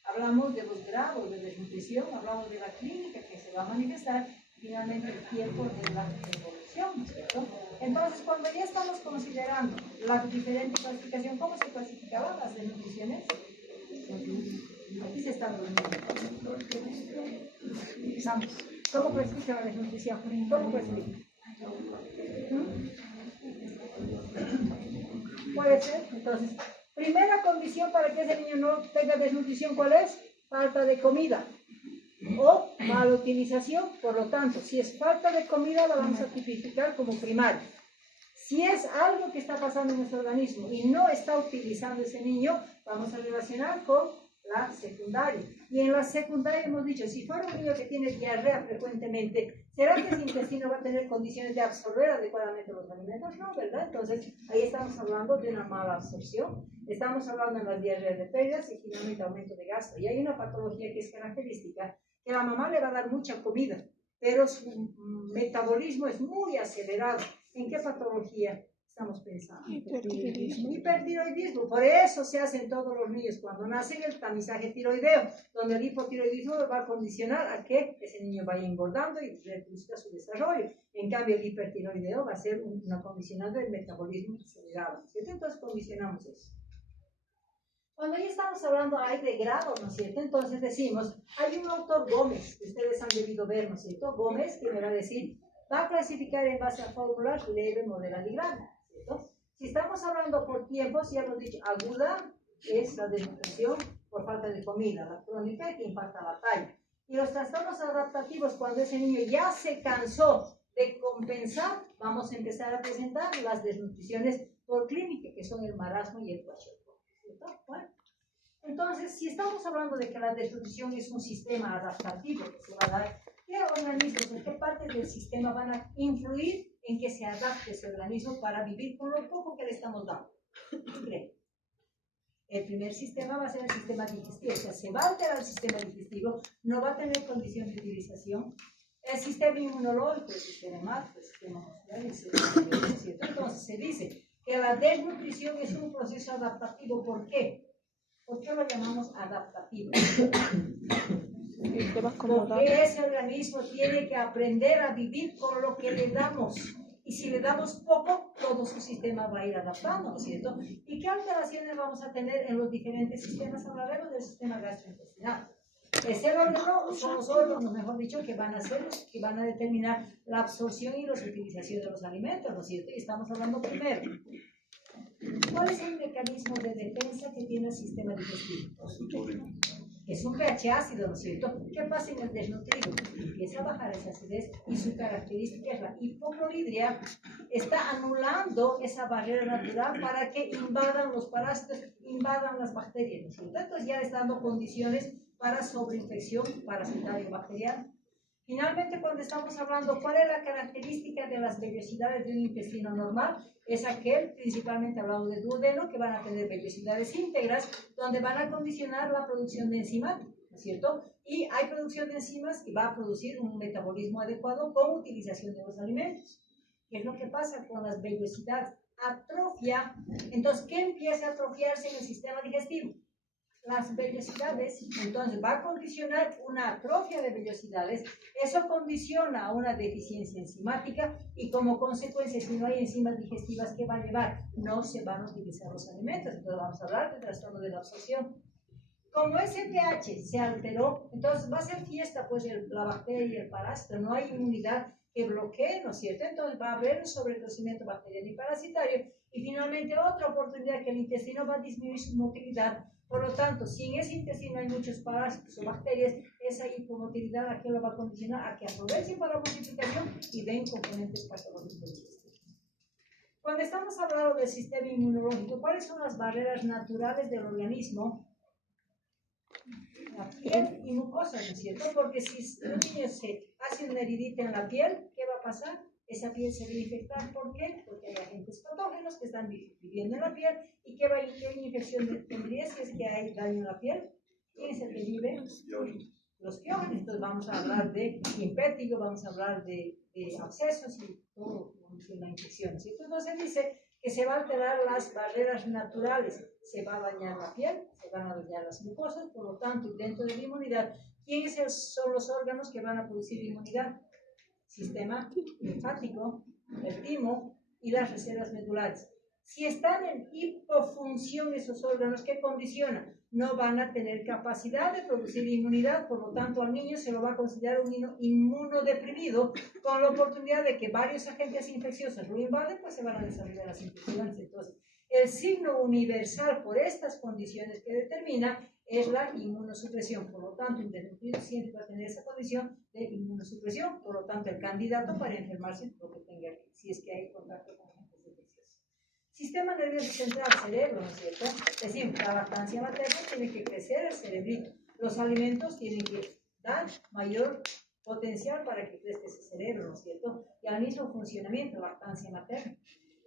hablamos de los grados de desnutrición, hablamos de la clínica que se va a manifestar, finalmente el tiempo de la evolución, ¿no es cierto? Entonces, cuando ya estamos considerando la diferente clasificación, ¿cómo se clasificaban las desnutriciones? Aquí se están durmiendo. ¿Cómo clasifica la desnutrición? ¿Cómo clasifica? Puede ser, entonces, primera condición para que ese niño no tenga desnutrición, ¿cuál es? Falta de comida o mala utilización. Por lo tanto, si es falta de comida, la vamos a tipificar como primaria. Si es algo que está pasando en nuestro organismo y no está utilizando ese niño, vamos a relacionar con la secundaria. Y en la secundaria hemos dicho, si fuera un niño que tiene diarrea frecuentemente, ¿será que ese intestino va a tener condiciones de absorber adecuadamente los alimentos? No, ¿verdad? Entonces, ahí estamos hablando de una mala absorción. Estamos hablando en las diarreas de pérdidas y finalmente aumento de gasto. Y hay una patología que es característica, que la mamá le va a dar mucha comida, pero su metabolismo es muy acelerado. ¿En qué patología estamos pensando? Hipertiroidismo. Por eso se hace en todos los niños cuando nacen el tamizaje tiroideo, donde el hipotiroidismo va a condicionar a que ese niño vaya engordando y reduzca su desarrollo. En cambio, el hipertiroideo va a ser una condicionante del metabolismo acelerado. Entonces, condicionamos eso. Cuando ya estamos hablando hay de grados, ¿no es cierto? Entonces decimos, hay un autor Gómez, que ustedes han debido ver, ¿no es cierto? Gómez, que me va a decir, va a clasificar en base a fórmulas leve, moderada y grave, ¿cierto? Si estamos hablando por tiempos, ya hemos dicho, aguda es la desnutrición por falta de comida, la crónica que impacta la talla. Y los trastornos adaptativos, cuando ese niño ya se cansó de compensar, vamos a empezar a presentar las desnutriciones por clínica, que son el marasmo y el kwashiorkor. Bueno, entonces, si estamos hablando de que la desnutrición es un sistema adaptativo que se va a dar, ¿qué organismos, en qué partes del sistema van a influir en que se adapte ese organismo para vivir con lo poco que le estamos dando? ¿Qué creen? El primer sistema va a ser el sistema digestivo, o sea, se va a alterar el sistema digestivo, no va a tener condición de utilización. El sistema inmunológico, el sistema hemático, el sistema muscular, el sistema nervioso, ¿cierto? Entonces se dice que la desnutrición es un proceso adaptativo. ¿Por qué? ¿Por qué lo llamamos adaptativo? Porque ese organismo tiene que aprender a vivir con lo que le damos. Y si le damos poco, todo su sistema va a ir adaptando, ¿no es cierto? ¿Y qué alteraciones vamos a tener en los diferentes sistemas? Hablaremos del sistema gastrointestinal. Es el órgano, son los órganos, mejor dicho, que van a determinar la absorción y la utilización de los alimentos, ¿no es cierto? Y estamos hablando primero. ¿Cuál es el mecanismo de defensa que tiene el sistema digestivo? Es un pH ácido, ¿no es cierto? ¿Qué pasa en el desnutrido? Empieza a bajar esa acidez y su característica es la hipocloridria. Está anulando esa barrera natural para que invadan los parásitos, invadan las bacterias, ¿no es cierto? Entonces ya le está dando condiciones para sobreinfección parasitario-bacteriana. Finalmente, cuando estamos hablando cuál es la característica de las vellosidades de un intestino normal, es aquel, principalmente hablando de duodeno, que van a tener vellosidades íntegras, donde van a condicionar la producción de enzimas, ¿no es cierto? Y hay producción de enzimas y va a producir un metabolismo adecuado con utilización de los alimentos. ¿Qué es lo que pasa con las vellosidades? Atrofia. Entonces, ¿qué empieza a atrofiarse en el sistema digestivo? Las vellosidades. Entonces va a condicionar una atrofia de vellosidades, eso condiciona a una deficiencia enzimática y como consecuencia, si no hay enzimas digestivas, ¿qué va a llevar? No se van a utilizar los alimentos. Entonces vamos a hablar de trastorno de la absorción. Como ese pH se alteró, entonces va a ser fiesta pues la bacteria y el parásito, no hay inmunidad que bloquee, ¿no es cierto? Entonces va a haber un sobrecrecimiento bacteriano y parasitario y finalmente otra oportunidad que el intestino va a disminuir su motilidad. Por lo tanto, si en ese intestino hay muchos parásitos o bacterias, esa hipomotilidad aquí lo va a condicionar a que aprovechen para la multiplicación y den componentes patológicos del intestino. Cuando estamos hablando del sistema inmunológico, ¿cuáles son las barreras naturales del organismo? La piel y mucosas, ¿no es cierto? Porque si un niño se hace una heridita en la piel, ¿qué va a pasar? Esa piel se va a infectar. ¿Por qué? Porque hay agentes patógenos que están viviendo en la piel. ¿Y qué infección tendría si es que hay daño en la piel? ¿Quién es el que vive? Los piógenes. Entonces vamos a hablar de impétigo, vamos a hablar de abscesos y todo la infección, ¿cierto? Entonces dice que se van a alterar las barreras naturales, se va a dañar la piel, se van a dañar las mucosas, por lo tanto, dentro de la inmunidad, ¿quiénes son los órganos que van a producir inmunidad? Sistema linfático, el timo y las reservas medulares. Si están en hipofunción esos órganos, ¿qué condicionan? No van a tener capacidad de producir inmunidad, por lo tanto al niño se lo va a considerar un inmunodeprimido, con la oportunidad de que varios agentes infecciosos lo invaden, pues se van a desarrollar las infecciones. Entonces, el signo universal por estas condiciones que determina es la inmunosupresión. Por lo tanto, un desnutrido siempre va a tener esa condición de inmunosupresión, por lo tanto, el candidato para enfermarse lo que tenga, si es que hay contacto con agentes infecciosos. Sistema nervioso central, cerebro, ¿no es cierto? Es decir, la lactancia materna tiene que crecer el cerebrito. Los alimentos tienen que dar mayor potencial para que crezca ese cerebro, ¿no es cierto? Y al mismo funcionamiento, lactancia materna.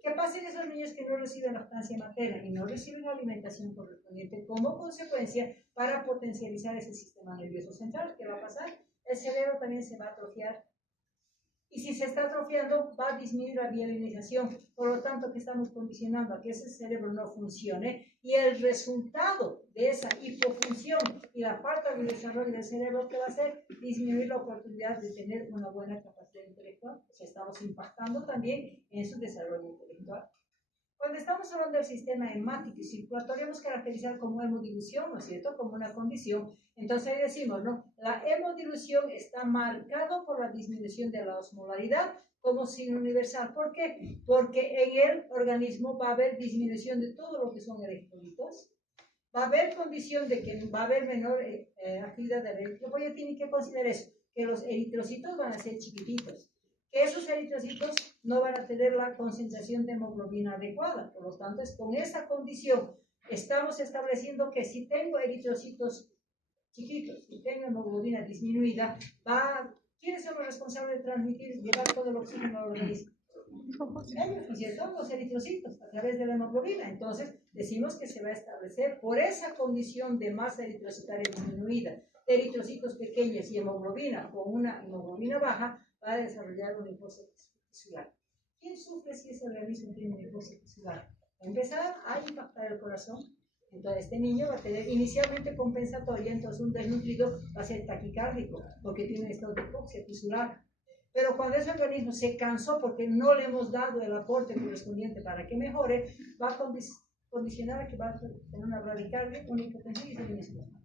¿Qué pasa en esos niños que no reciben lactancia materna y no reciben la alimentación correspondiente como consecuencia para potencializar ese sistema nervioso central? ¿Qué va a pasar? El cerebro también se va a atrofiar. Y si se está atrofiando, va a disminuir la mielinización. Por lo tanto, que estamos condicionando a que ese cerebro no funcione. Y el resultado de esa hipofunción y la falta de desarrollo del cerebro, ¿qué va a hacer? Disminuir la oportunidad de tener una buena capacidad intelectual. O sea, estamos impactando también en su desarrollo intelectual. Cuando estamos hablando del sistema hemático y circulatorio, hemos caracterizado como hemodilución, ¿no es cierto?, como una condición. Entonces ahí decimos, ¿no? La hemodilución está marcado por la disminución de la osmolaridad como signo universal. ¿Por qué? Porque en el organismo va a haber disminución de todo lo que son electrolitos. Va a haber condición de que va a haber menor actividad del eritropoyetina. Tiene que considerar eso, que los eritrocitos van a ser chiquititos. Que esos eritrocitos no van a tener la concentración de hemoglobina adecuada. Por lo tanto, es con esa condición estamos estableciendo que si tengo eritrocitos chiquitos y tengo hemoglobina disminuida, ¿quiénes son los responsables de transmitir, llevar todo el oxígeno al organismo? ellos, ¿no es cierto? Los eritrocitos a través de la hemoglobina. Entonces, decimos que se va a establecer por esa condición de masa eritrocitaria disminuida, de eritrocitos pequeños y hemoglobina con una hemoglobina baja, va a desarrollar un linfócito tisular. ¿Quién sufre si ese organismo tiene un linfócito tisular? Va a empezar a impactar el corazón. Entonces, este niño va a tener inicialmente compensatoria, entonces un desnutrido va a ser taquicárdico, porque tiene un estado de hipoxia tisular. Pero cuando ese organismo se cansó porque no le hemos dado el aporte correspondiente para que mejore, va a condicionar a que va a tener una bradicardia, una hipotensión y se viene su mano.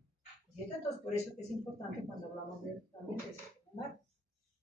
Entonces, por eso que es importante cuando hablamos también de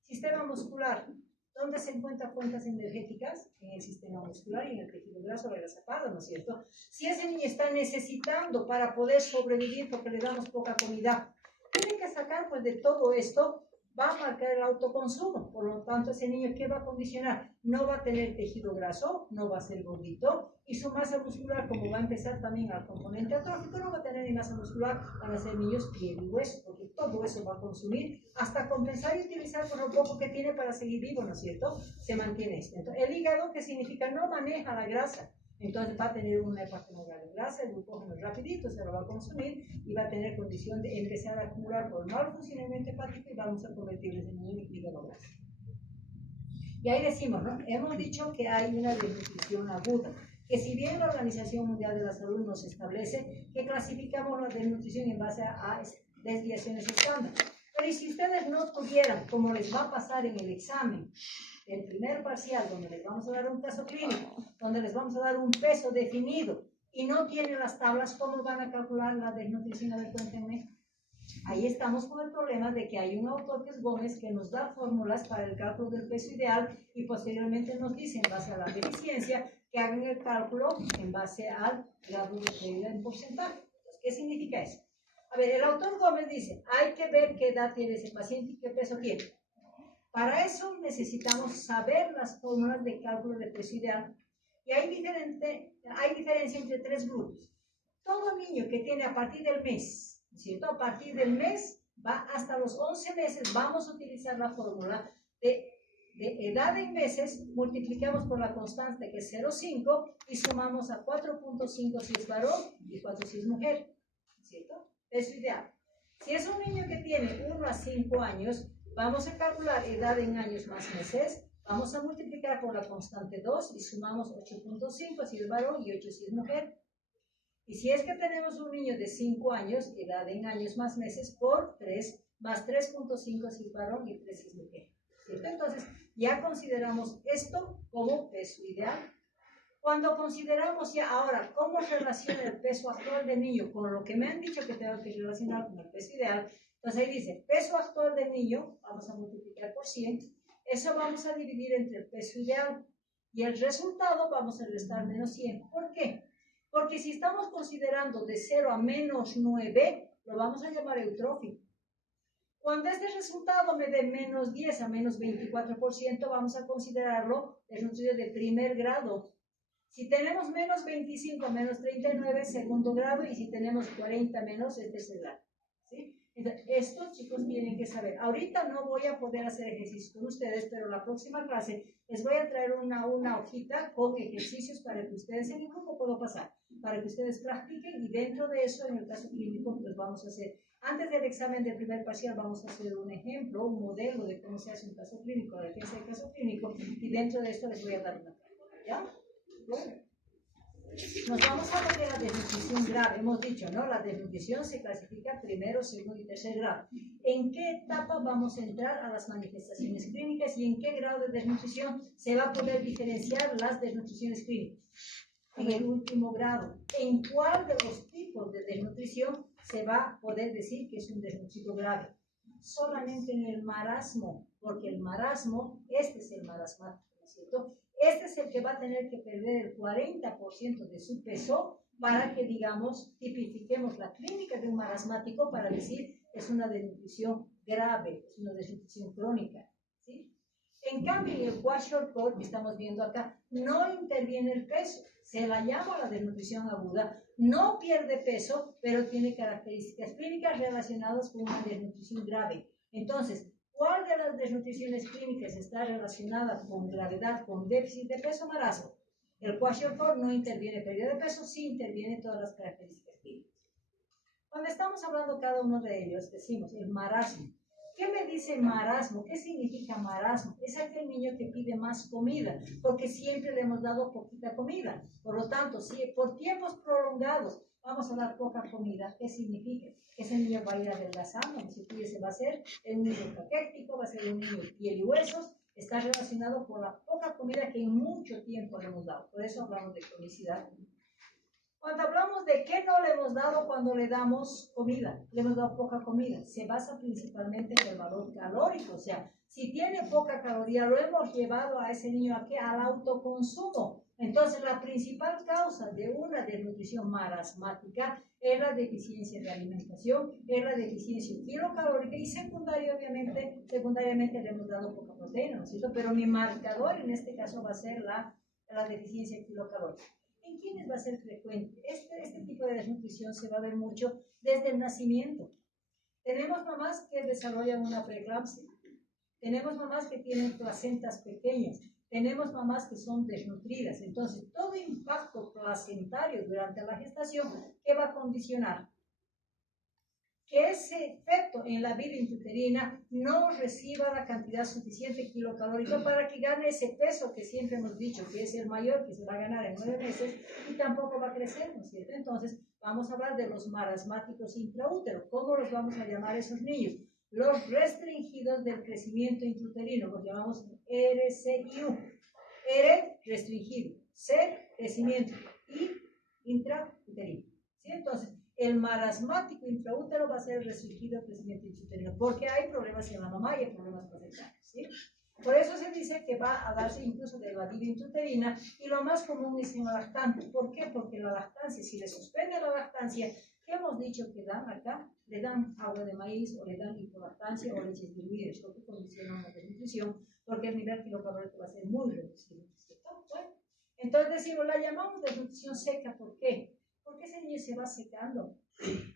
sistema muscular. ¿Dónde se encuentran fuentes energéticas? En el sistema muscular y en el tejido graso de la zapada, ¿no es cierto? Si ese niño está necesitando para poder sobrevivir porque le damos poca comida, tiene que sacar pues de todo esto, va a marcar el autoconsumo. Por lo tanto, ese niño, ¿qué va a condicionar? No va a tener tejido graso, no va a ser gordito, y su masa muscular, como va a empezar también al componente atrófico, no va a tener ni masa muscular, van a ser niños piel y hueso, porque todo eso va a consumir hasta compensar y utilizar con lo poco que tiene para seguir vivo, ¿no es cierto? Se mantiene esto. Entonces, el hígado, ¿qué significa? No maneja la grasa. Entonces va a tener una hepatosoluble de grasa, el glucógeno rapidito se lo va a consumir y va a tener condición de empezar a acumular por mal funcionamiento hepático y vamos a convertirles en un hígado graso. Y ahí decimos, ¿no? Hemos dicho que hay una desnutrición aguda, que si bien la Organización Mundial de la Salud nos establece que clasificamos la desnutrición en base a desviaciones estándar, pero y si ustedes no tuvieran, como les va a pasar en el examen, el primer parcial, donde les vamos a dar un caso clínico, donde les vamos a dar un peso definido y no tienen las tablas, ¿cómo van a calcular la desnutrición? A ver, cuéntenme. Ahí estamos con el problema de que hay un autor que es Gómez que nos da fórmulas para el cálculo del peso ideal y posteriormente nos dice en base a la deficiencia que hagan el cálculo en base al grado de pérdida en porcentaje. Entonces, ¿qué significa eso? A ver, el autor Gómez dice, hay que ver qué edad tiene ese paciente y qué peso tiene. Para eso necesitamos saber las fórmulas de cálculo de peso ideal. Y hay diferencia entre tres grupos. Todo niño que tiene a partir del mes, ¿cierto? A partir del mes va hasta los 11 meses, vamos a utilizar la fórmula de edad en meses, multiplicamos por la constante que es 0,5 y sumamos a 4,5 si es varón y 4 si es mujer, ¿cierto? Peso ideal. Si es un niño que tiene 1 a 5 años, vamos a calcular edad en años más meses, vamos a multiplicar por la constante 2 y sumamos 8,5 si es varón y 8 si es mujer. Y si es que tenemos un niño de 5 años, edad en años más meses, por 3, más 3,5 si es varón y 3 si es mujer. ¿Cierto? Entonces, ya consideramos esto como peso ideal. Cuando consideramos ya ahora cómo relaciona el peso actual del niño con lo que me han dicho que tengo que relacionar con el peso ideal, entonces ahí dice, peso actual del niño, vamos a multiplicar por 100, eso vamos a dividir entre el peso ideal y el resultado vamos a restar menos 100. ¿Por qué? Porque si estamos considerando de 0 a menos 9, lo vamos a llamar eutrófico. Cuando este resultado me dé menos 10 a menos 24%, vamos a considerarlo desnutrido de primer grado. Si tenemos menos 25 a menos 39, segundo grado, y si tenemos 40 menos, es tercer grado. ¿Sí? Entonces, esto, chicos, tienen que saber. Ahorita no voy a poder hacer ejercicios con ustedes, pero la próxima clase les voy a traer una hojita con ejercicios para que ustedes en el grupo puedan pasar, para que ustedes practiquen, y dentro de eso, en el caso clínico, pues vamos a hacer, antes del examen del primer parcial, vamos a hacer un ejemplo, un modelo de cómo se hace un caso clínico, la defensa del caso clínico, y dentro de esto les voy a dar una práctica, ¿ya? Bueno. Nos vamos a ver la desnutrición grave. Hemos dicho, ¿no? La desnutrición se clasifica primero, segundo y tercer grado. ¿En qué etapa vamos a entrar a las manifestaciones clínicas y en qué grado de desnutrición se va a poder diferenciar las desnutriciones clínicas? En el último grado. ¿En cuál de los tipos de desnutrición se va a poder decir que es un desnutrido grave? Solamente en el marasmo, porque el marasmo, este es el marasmático, ¿no es cierto? Este es el que va a tener que perder el 40% de su peso para que, digamos, tipifiquemos la clínica de un marasmático para decir es una desnutrición grave, es una desnutrición crónica, ¿sí? En cambio, en el kwashiorkor que estamos viendo acá, no interviene el peso, se la llama la desnutrición aguda, no pierde peso, pero tiene características clínicas relacionadas con una desnutrición grave. Entonces, ¿Cuál de las desnutriciones clínicas está relacionada con gravedad, con déficit de peso, marasmo? El kwashiorkor no interviene pérdida de peso, sí interviene todas las características clínicas. Cuando estamos hablando cada uno de ellos, decimos el marasmo. ¿Qué me dice marasmo? ¿Qué significa marasmo? Es aquel niño que pide más comida, porque siempre le hemos dado poquita comida. Por lo tanto, si por tiempos prolongados vamos a dar poca comida, ¿qué significa? Ese niño va a ir adelgazando, si pudiese, va a ser un niño caquético, va a ser un niño de piel y huesos, está relacionado con la poca comida que en mucho tiempo le hemos dado. Por eso hablamos de cronicidad. Cuando hablamos de qué no le hemos dado cuando le damos comida, le hemos dado poca comida, se basa principalmente en el valor calórico, o sea, si tiene poca caloría, lo hemos llevado a ese niño aquí al autoconsumo. Entonces, la principal causa de una desnutrición marasmática es la deficiencia de alimentación, es la deficiencia kilocalórica y secundariamente le hemos dado poca proteína, ¿no es cierto? Pero mi marcador en este caso va a ser la deficiencia kilocalórica. ¿En quiénes va a ser frecuente? Este tipo de desnutrición se va a ver mucho desde el nacimiento. Tenemos mamás que desarrollan una preeclampsia, tenemos mamás que tienen placentas pequeñas, tenemos mamás que son desnutridas. Entonces, todo impacto placentario durante la gestación, ¿qué va a condicionar? Que ese feto en la vida intrauterina no reciba la cantidad suficiente kilocalórica para que gane ese peso que siempre hemos dicho que es el mayor que se va a ganar en 9 meses y tampoco va a crecer, ¿no es cierto? Entonces, vamos a hablar de los marasmáticos intraútero. ¿Cómo los vamos a llamar esos niños? Los restringidos del crecimiento intrauterino, los llamamos RCIU. R, restringido. C, crecimiento. Y intrauterino. ¿Sí? Entonces, el marasmático intraútero va a ser restringido al crecimiento intrauterino, porque hay problemas en la mamá y hay problemas placentarios, ¿sí? Por eso se dice que va a darse incluso de la vida intrauterina, y lo más común es en la lactante. ¿Por qué? Porque la lactancia, si le suspende la lactancia, ¿qué hemos dicho que dan acá? Le dan agua de maíz, o le dan hipolactancia, o leches diluidas, lo que condiciona una desnutrición, porque el nivel kilocalórico va a ser muy reducido, ¿cierto? Bueno, entonces decimos, la llamamos desnutrición seca, ¿por qué? Porque ese niño se va secando.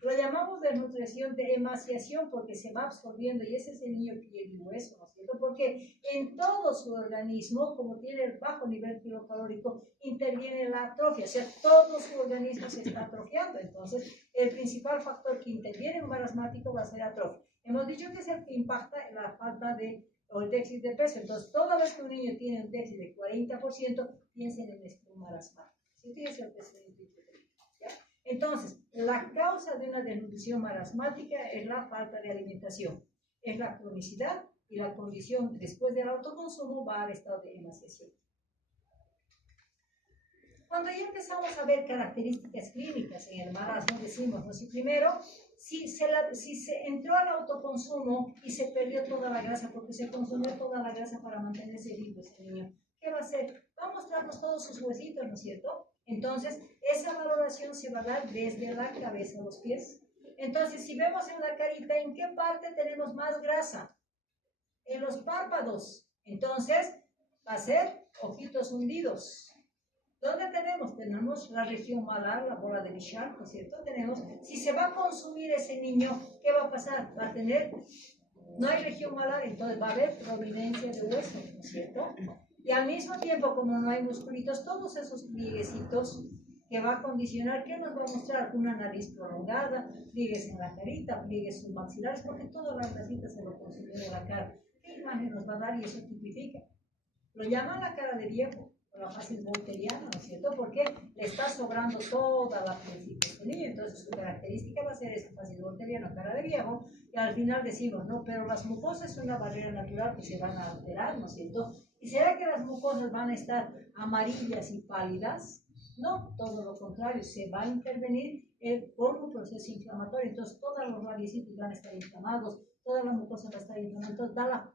Lo llamamos desnutrición de emaciación porque se va absorbiendo y ese es el niño piel y hueso, ¿no es cierto? Porque en todo su organismo, como tiene el bajo nivel kilocalórico, interviene la atrofia, o sea, todo su organismo se está atrofiando. Entonces, el principal factor que interviene en un marasmático va a ser atrofia. Hemos dicho que es el que impacta la falta de o el déficit de peso. Entonces, toda vez que un niño tiene un déficit de 40%, piensen en esto, un marasmático. Si tienes el crecimiento. Entonces, la causa de una desnutrición marasmática es la falta de alimentación, es la cronicidad y la condición después del autoconsumo va al estado de emaciación. Cuando ya empezamos a ver características clínicas en el marasmo, decimos, ¿no? Si primero, si se entró al autoconsumo y se perdió toda la grasa, porque se consumió toda la grasa para mantenerse vivo ese niño, ¿qué va a hacer? Va a mostrarnos todos sus huesitos, ¿no es cierto? Entonces, esa valoración se va a dar desde la cabeza a los pies. Entonces, si vemos en la carita, ¿en qué parte tenemos más grasa? En los párpados. Entonces, va a ser ojitos hundidos. ¿Dónde tenemos? Tenemos la región malar, la bola de Bichat, ¿no es cierto? Tenemos, si se va a consumir ese niño, ¿qué va a pasar? Va a tener, no hay región malar, entonces va a haber prominencia de hueso, ¿no es cierto? Y al mismo tiempo, como no hay musculitos, todos esos plieguecitos que va a condicionar, ¿qué nos va a mostrar? Una nariz prolongada, pliegues en la carita, pliegues submaxilares, porque toda la grasita se lo consumió de la cara. ¿Qué imagen nos va a dar? Y eso tipifica. Lo llaman la cara de viejo, la fase volteriana, ¿no es cierto? Porque le está sobrando toda la pielcita a este niño. Entonces, su característica va a ser esta fase volteriana, cara de viejo, y al final decimos, no, pero las mucosas son una barrera natural que se van a alterar, ¿no es cierto? ¿Y será que las mucosas van a estar amarillas y pálidas? No, todo lo contrario, se va a intervenir por un proceso inflamatorio. Entonces, todos los radiocitos van a estar inflamados, toda la mucosa va a estar inflamada. Entonces, da la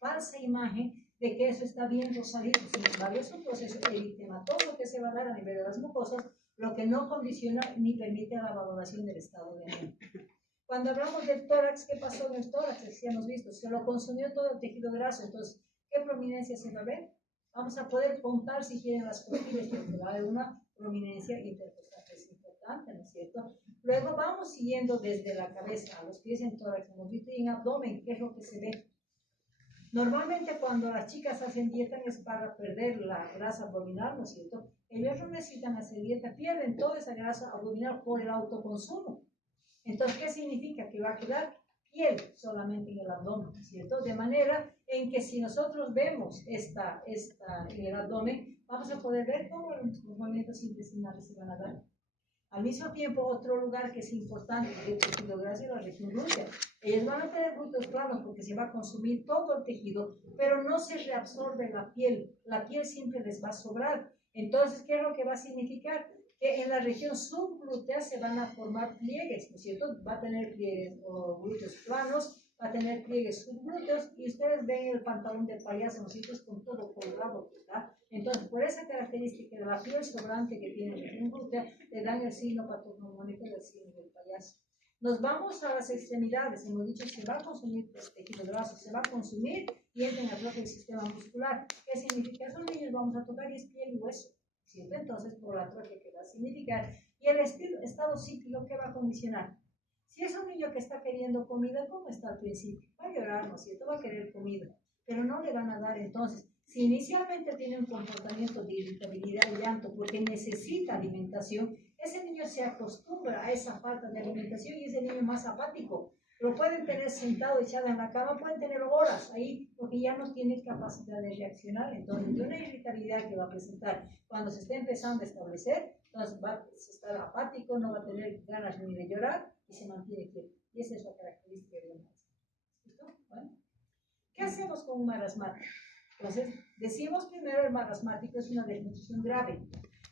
falsa imagen de que eso está bien rosadito. Sin embargo, es un proceso eritema. Todo lo que se va a dar a nivel de las mucosas, lo que no condiciona ni permite la valoración del estado de ánimo. Cuando hablamos del tórax, ¿qué pasó en el tórax? Ya hemos visto, se lo consumió todo el tejido graso. Entonces, ¿qué prominencia se va a ver? Vamos a poder contar si quieren las costillas, porque va a haber una prominencia intercostal que es importante, ¿no es cierto? Luego vamos siguiendo desde la cabeza a los pies en tórax, hemos visto, y en abdomen, ¿qué es lo que se ve? Normalmente cuando las chicas hacen dieta es para perder la grasa abdominal, ¿no es cierto? Ellos no necesitan hacer dieta, pierden toda esa grasa abdominal por el autoconsumo. Entonces, ¿qué significa? Que va a quedar piel solamente en el abdomen, ¿cierto? De manera en que si nosotros vemos esta en el abdomen, vamos a poder ver cómo los movimientos intestinales se van a dar. Al mismo tiempo, otro lugar que es importante del tejido graso es la región glútea. Ellos van a tener glúteos planos porque se va a consumir todo el tejido, pero no se reabsorbe la piel. La piel siempre les va a sobrar. Entonces, ¿qué es lo que va a significar? Que en la región subglútea se van a formar pliegues, ¿no es cierto? Va a tener pliegues o glúteos planos, va a tener pliegues subglúteos, y ustedes ven el pantalón del payaso, ¿no es cierto? Con todo colgado, ¿verdad? Entonces, por esa característica de la piel sobrante que tiene la región glútea, le dan el signo patognomónico del signo del payaso. Nos vamos a las extremidades, hemos dicho, se va a consumir el tejido graso, se va a consumir y entra en el propio sistema muscular. ¿Qué significa? Esos niños vamos a tocar y es piel y hueso, ¿cierto? Entonces, por la atrofia que va a significar. Y el estado psíquico, ¿qué va a condicionar? Si es un niño que está queriendo comida, ¿cómo está al principio? Va a llorar, ¿no es cierto? Va a querer comida, pero no le van a dar. Entonces, si inicialmente tiene un comportamiento de irritabilidad y llanto porque necesita alimentación, ese niño se acostumbra a esa falta de alimentación y es el niño más apático. Lo pueden tener sentado, echado en la cama, pueden tener horas ahí porque ya no tiene capacidad de reaccionar. Entonces, de una irritabilidad que va a presentar cuando se esté empezando a establecer, entonces va a estar apático, no va a tener ganas ni de llorar y se mantiene quieto. Y esa es la característica de un marasmático. Bueno, ¿qué hacemos con un marasmático? Entonces, decimos primero el marasmático es una desnutrición grave.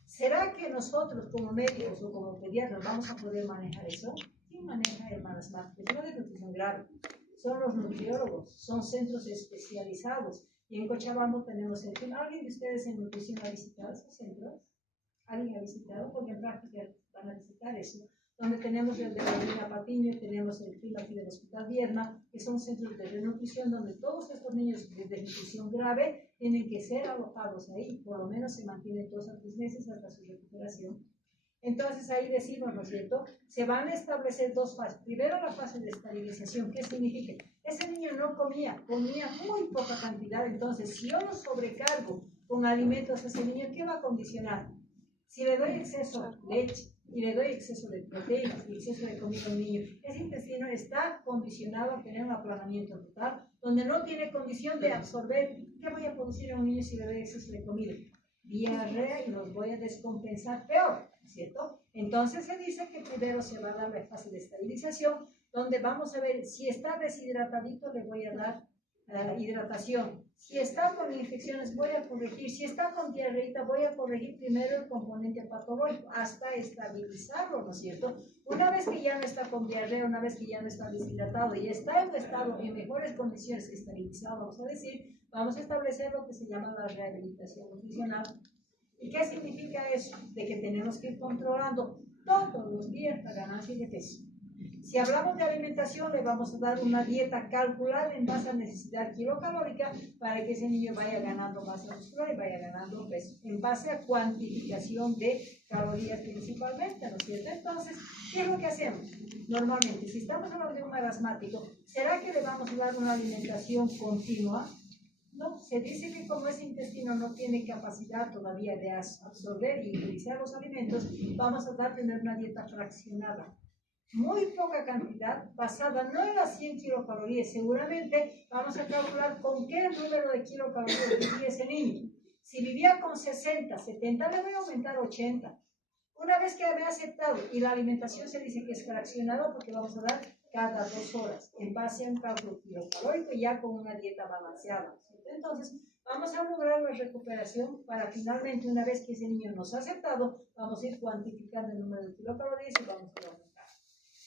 ¿Será que nosotros como médicos o como pediatras vamos a poder manejar eso? ¿Quién maneja el marasmático? Es una desnutrición grave. Son los nutriólogos, son centros especializados. Y en Cochabamba tenemos el tema. ¿Alguien de ustedes en nutrición ha visitado esos centros? ¿Alguien ha visitado? Porque en práctica van a visitar eso. Donde tenemos el de la Línea Patiño, tenemos el clima aquí del Hospital Vierna, que son centros de renutrición donde todos estos niños de desnutrición grave tienen que ser alojados ahí, por lo menos se mantienen 2 a 3 meses hasta su recuperación. Entonces ahí decimos, ¿no es cierto? Se van a establecer 2 fases. Primero la fase de estabilización. ¿Qué significa? Ese niño no comía muy poca cantidad. Entonces, si yo lo sobrecargo con alimentos a ese niño, ¿qué va a condicionar? Si le doy exceso de leche y le doy exceso de proteínas y exceso de comida a un niño, ese intestino está condicionado a tener un aplanamiento total, donde no tiene condición de absorber. ¿Qué voy a producir a un niño si le doy exceso de comida? Diarrea, y los voy a descompensar peor, ¿cierto? Entonces se dice que primero se va a dar la fase de estabilización, donde vamos a ver si está deshidratadito, le voy a dar hidratación. Si está con infecciones, voy a corregir. Si está con diarrea, voy a corregir primero el componente patológico hasta estabilizarlo, ¿no es cierto? Una vez que ya no está con diarrea, una vez que ya no está deshidratado y está en un estado en mejores condiciones que estabilizado, vamos a decir, vamos a establecer lo que se llama la rehabilitación nutricional. ¿Y qué significa eso? De que tenemos que ir controlando todos los días la ganancia de peso. Si hablamos de alimentación, le vamos a dar una dieta calculada en base a necesidad kilocalórica para que ese niño vaya ganando masa muscular y vaya ganando peso, en base a cuantificación de calorías principalmente, ¿no es cierto? Entonces, ¿qué es lo que hacemos? Normalmente, si estamos hablando de un marasmático, ¿será que le vamos a dar una alimentación continua? No, se dice que como ese intestino no tiene capacidad todavía de absorber y utilizar los alimentos, vamos a dar primero una dieta fraccionada. Muy poca cantidad, basada no en las 100 kilocalorías, seguramente vamos a calcular con qué número de kilocalorías vivía ese niño. Si vivía con 60, 70, le voy a aumentar 80. Una vez que me ha aceptado, y la alimentación se dice que es fraccionada porque vamos a dar cada 2 horas, en base a un cálculo kilocalórico y ya con una dieta balanceada. Entonces, vamos a lograr la recuperación para finalmente, una vez que ese niño nos ha aceptado, vamos a ir cuantificando el número de kilocalorías y vamos a aumentar.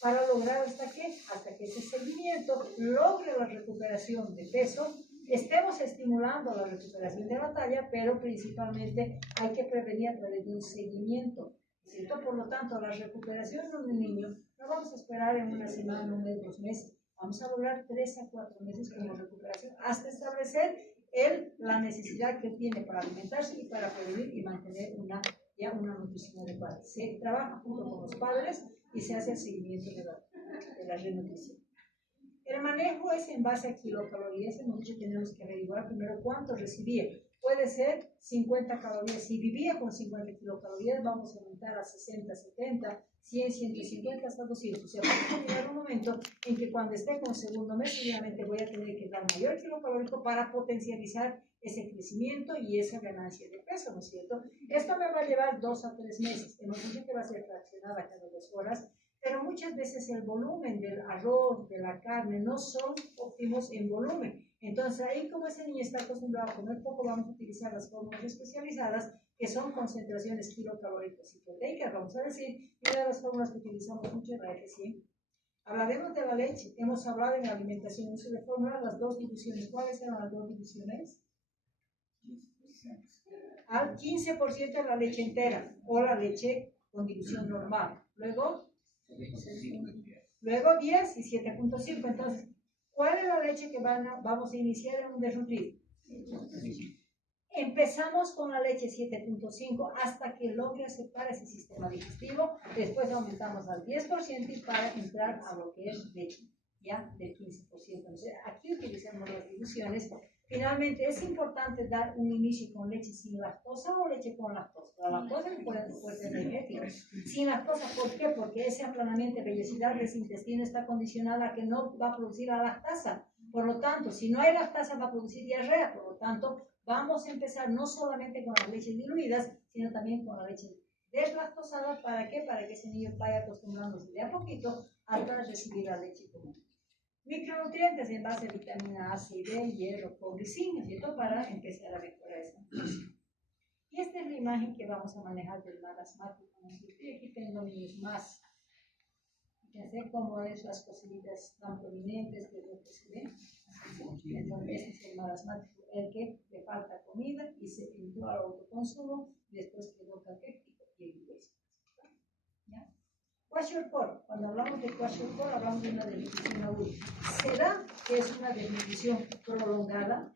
Para lograr hasta que ese seguimiento logre la recuperación de peso, estemos estimulando la recuperación de la talla, pero principalmente hay que prevenir a través de un seguimiento, ¿cierto? Por lo tanto, la recuperación de un niño no vamos a esperar en una semana, un mes, 2 meses, vamos a lograr 3 a 4 meses como recuperación hasta establecer la necesidad que tiene para alimentarse y para prevenir y mantener una nutrición adecuada. Se trabaja junto con los padres y se hace el seguimiento de la renutrición. El manejo es en base a kilocalorías. Hemos dicho que tenemos que averiguar primero cuánto recibía. Puede ser 50 calorías. Si vivía con 50 kilocalorías, vamos a aumentar a 60, 70, 100, 150, hasta 200. O sea, vamos a llegar un momento en que cuando esté con segundo mes, obviamente voy a tener que dar mayor kilocalórico para potencializar ese crecimiento y esa ganancia de peso, ¿no es cierto? Esto me va a llevar 2 a 3 meses. Hemos dicho que va a ser fraccionada cada 2 horas, pero muchas veces el volumen del arroz, de la carne, no son óptimos en volumen. Entonces, ahí como ese niño está acostumbrado a comer poco, vamos a utilizar las fórmulas especializadas, que son concentraciones kilocalóricas y proteicas, vamos a decir, y una de las fórmulas que utilizamos mucho es la F100. Hablaremos de la leche. Hemos hablado en la alimentación, uso de fórmula, las 2 divisiones. ¿Cuáles eran las 2 divisiones? Al 15% de la leche entera o la leche con dilución normal. Luego 10 y 7.5. Entonces, ¿cuál es la leche que vamos a iniciar en un desnutrido? Empezamos con la leche 7.5 hasta que logre aceptar ese sistema digestivo. Después aumentamos al 10% y para entrar a lo que es leche ya del 15%. Entonces, aquí utilizamos las diluciones. Finalmente, es importante dar un inicio con leche sin lactosa o leche con lactosa. La lactosa puede ser energética. Sin lactosa, ¿por qué? Porque ese aplanamiento de vellosidad del intestino está condicionado a que no va a producir la lactasa. Por lo tanto, si no hay lactasa, va a producir diarrea. Por lo tanto, vamos a empezar no solamente con las leches diluidas, sino también con la leche deslactosada. ¿Para qué? Para que ese niño vaya acostumbrándose de a poquito a recibir la leche común. Micronutrientes en base a vitamina A, C, D, hierro, cobre y zinc, ¿cierto? Para empezar a mejorar esa nutrición. Y esta es la imagen que vamos a manejar del marasmático, ¿no? Y aquí tengo niños más. Fíjense cómo es las cositas tan prominentes que es lo que se ve. Entonces, este es el marasmático, el que le falta comida y se pintó al autoconsumo, después quedó caquético y el hueso. ¿Ya? Kwashiorkor, cuando hablamos de kwashiorkor, hablamos de una desnutrición aguda. ¿Será que es una desnutrición prolongada?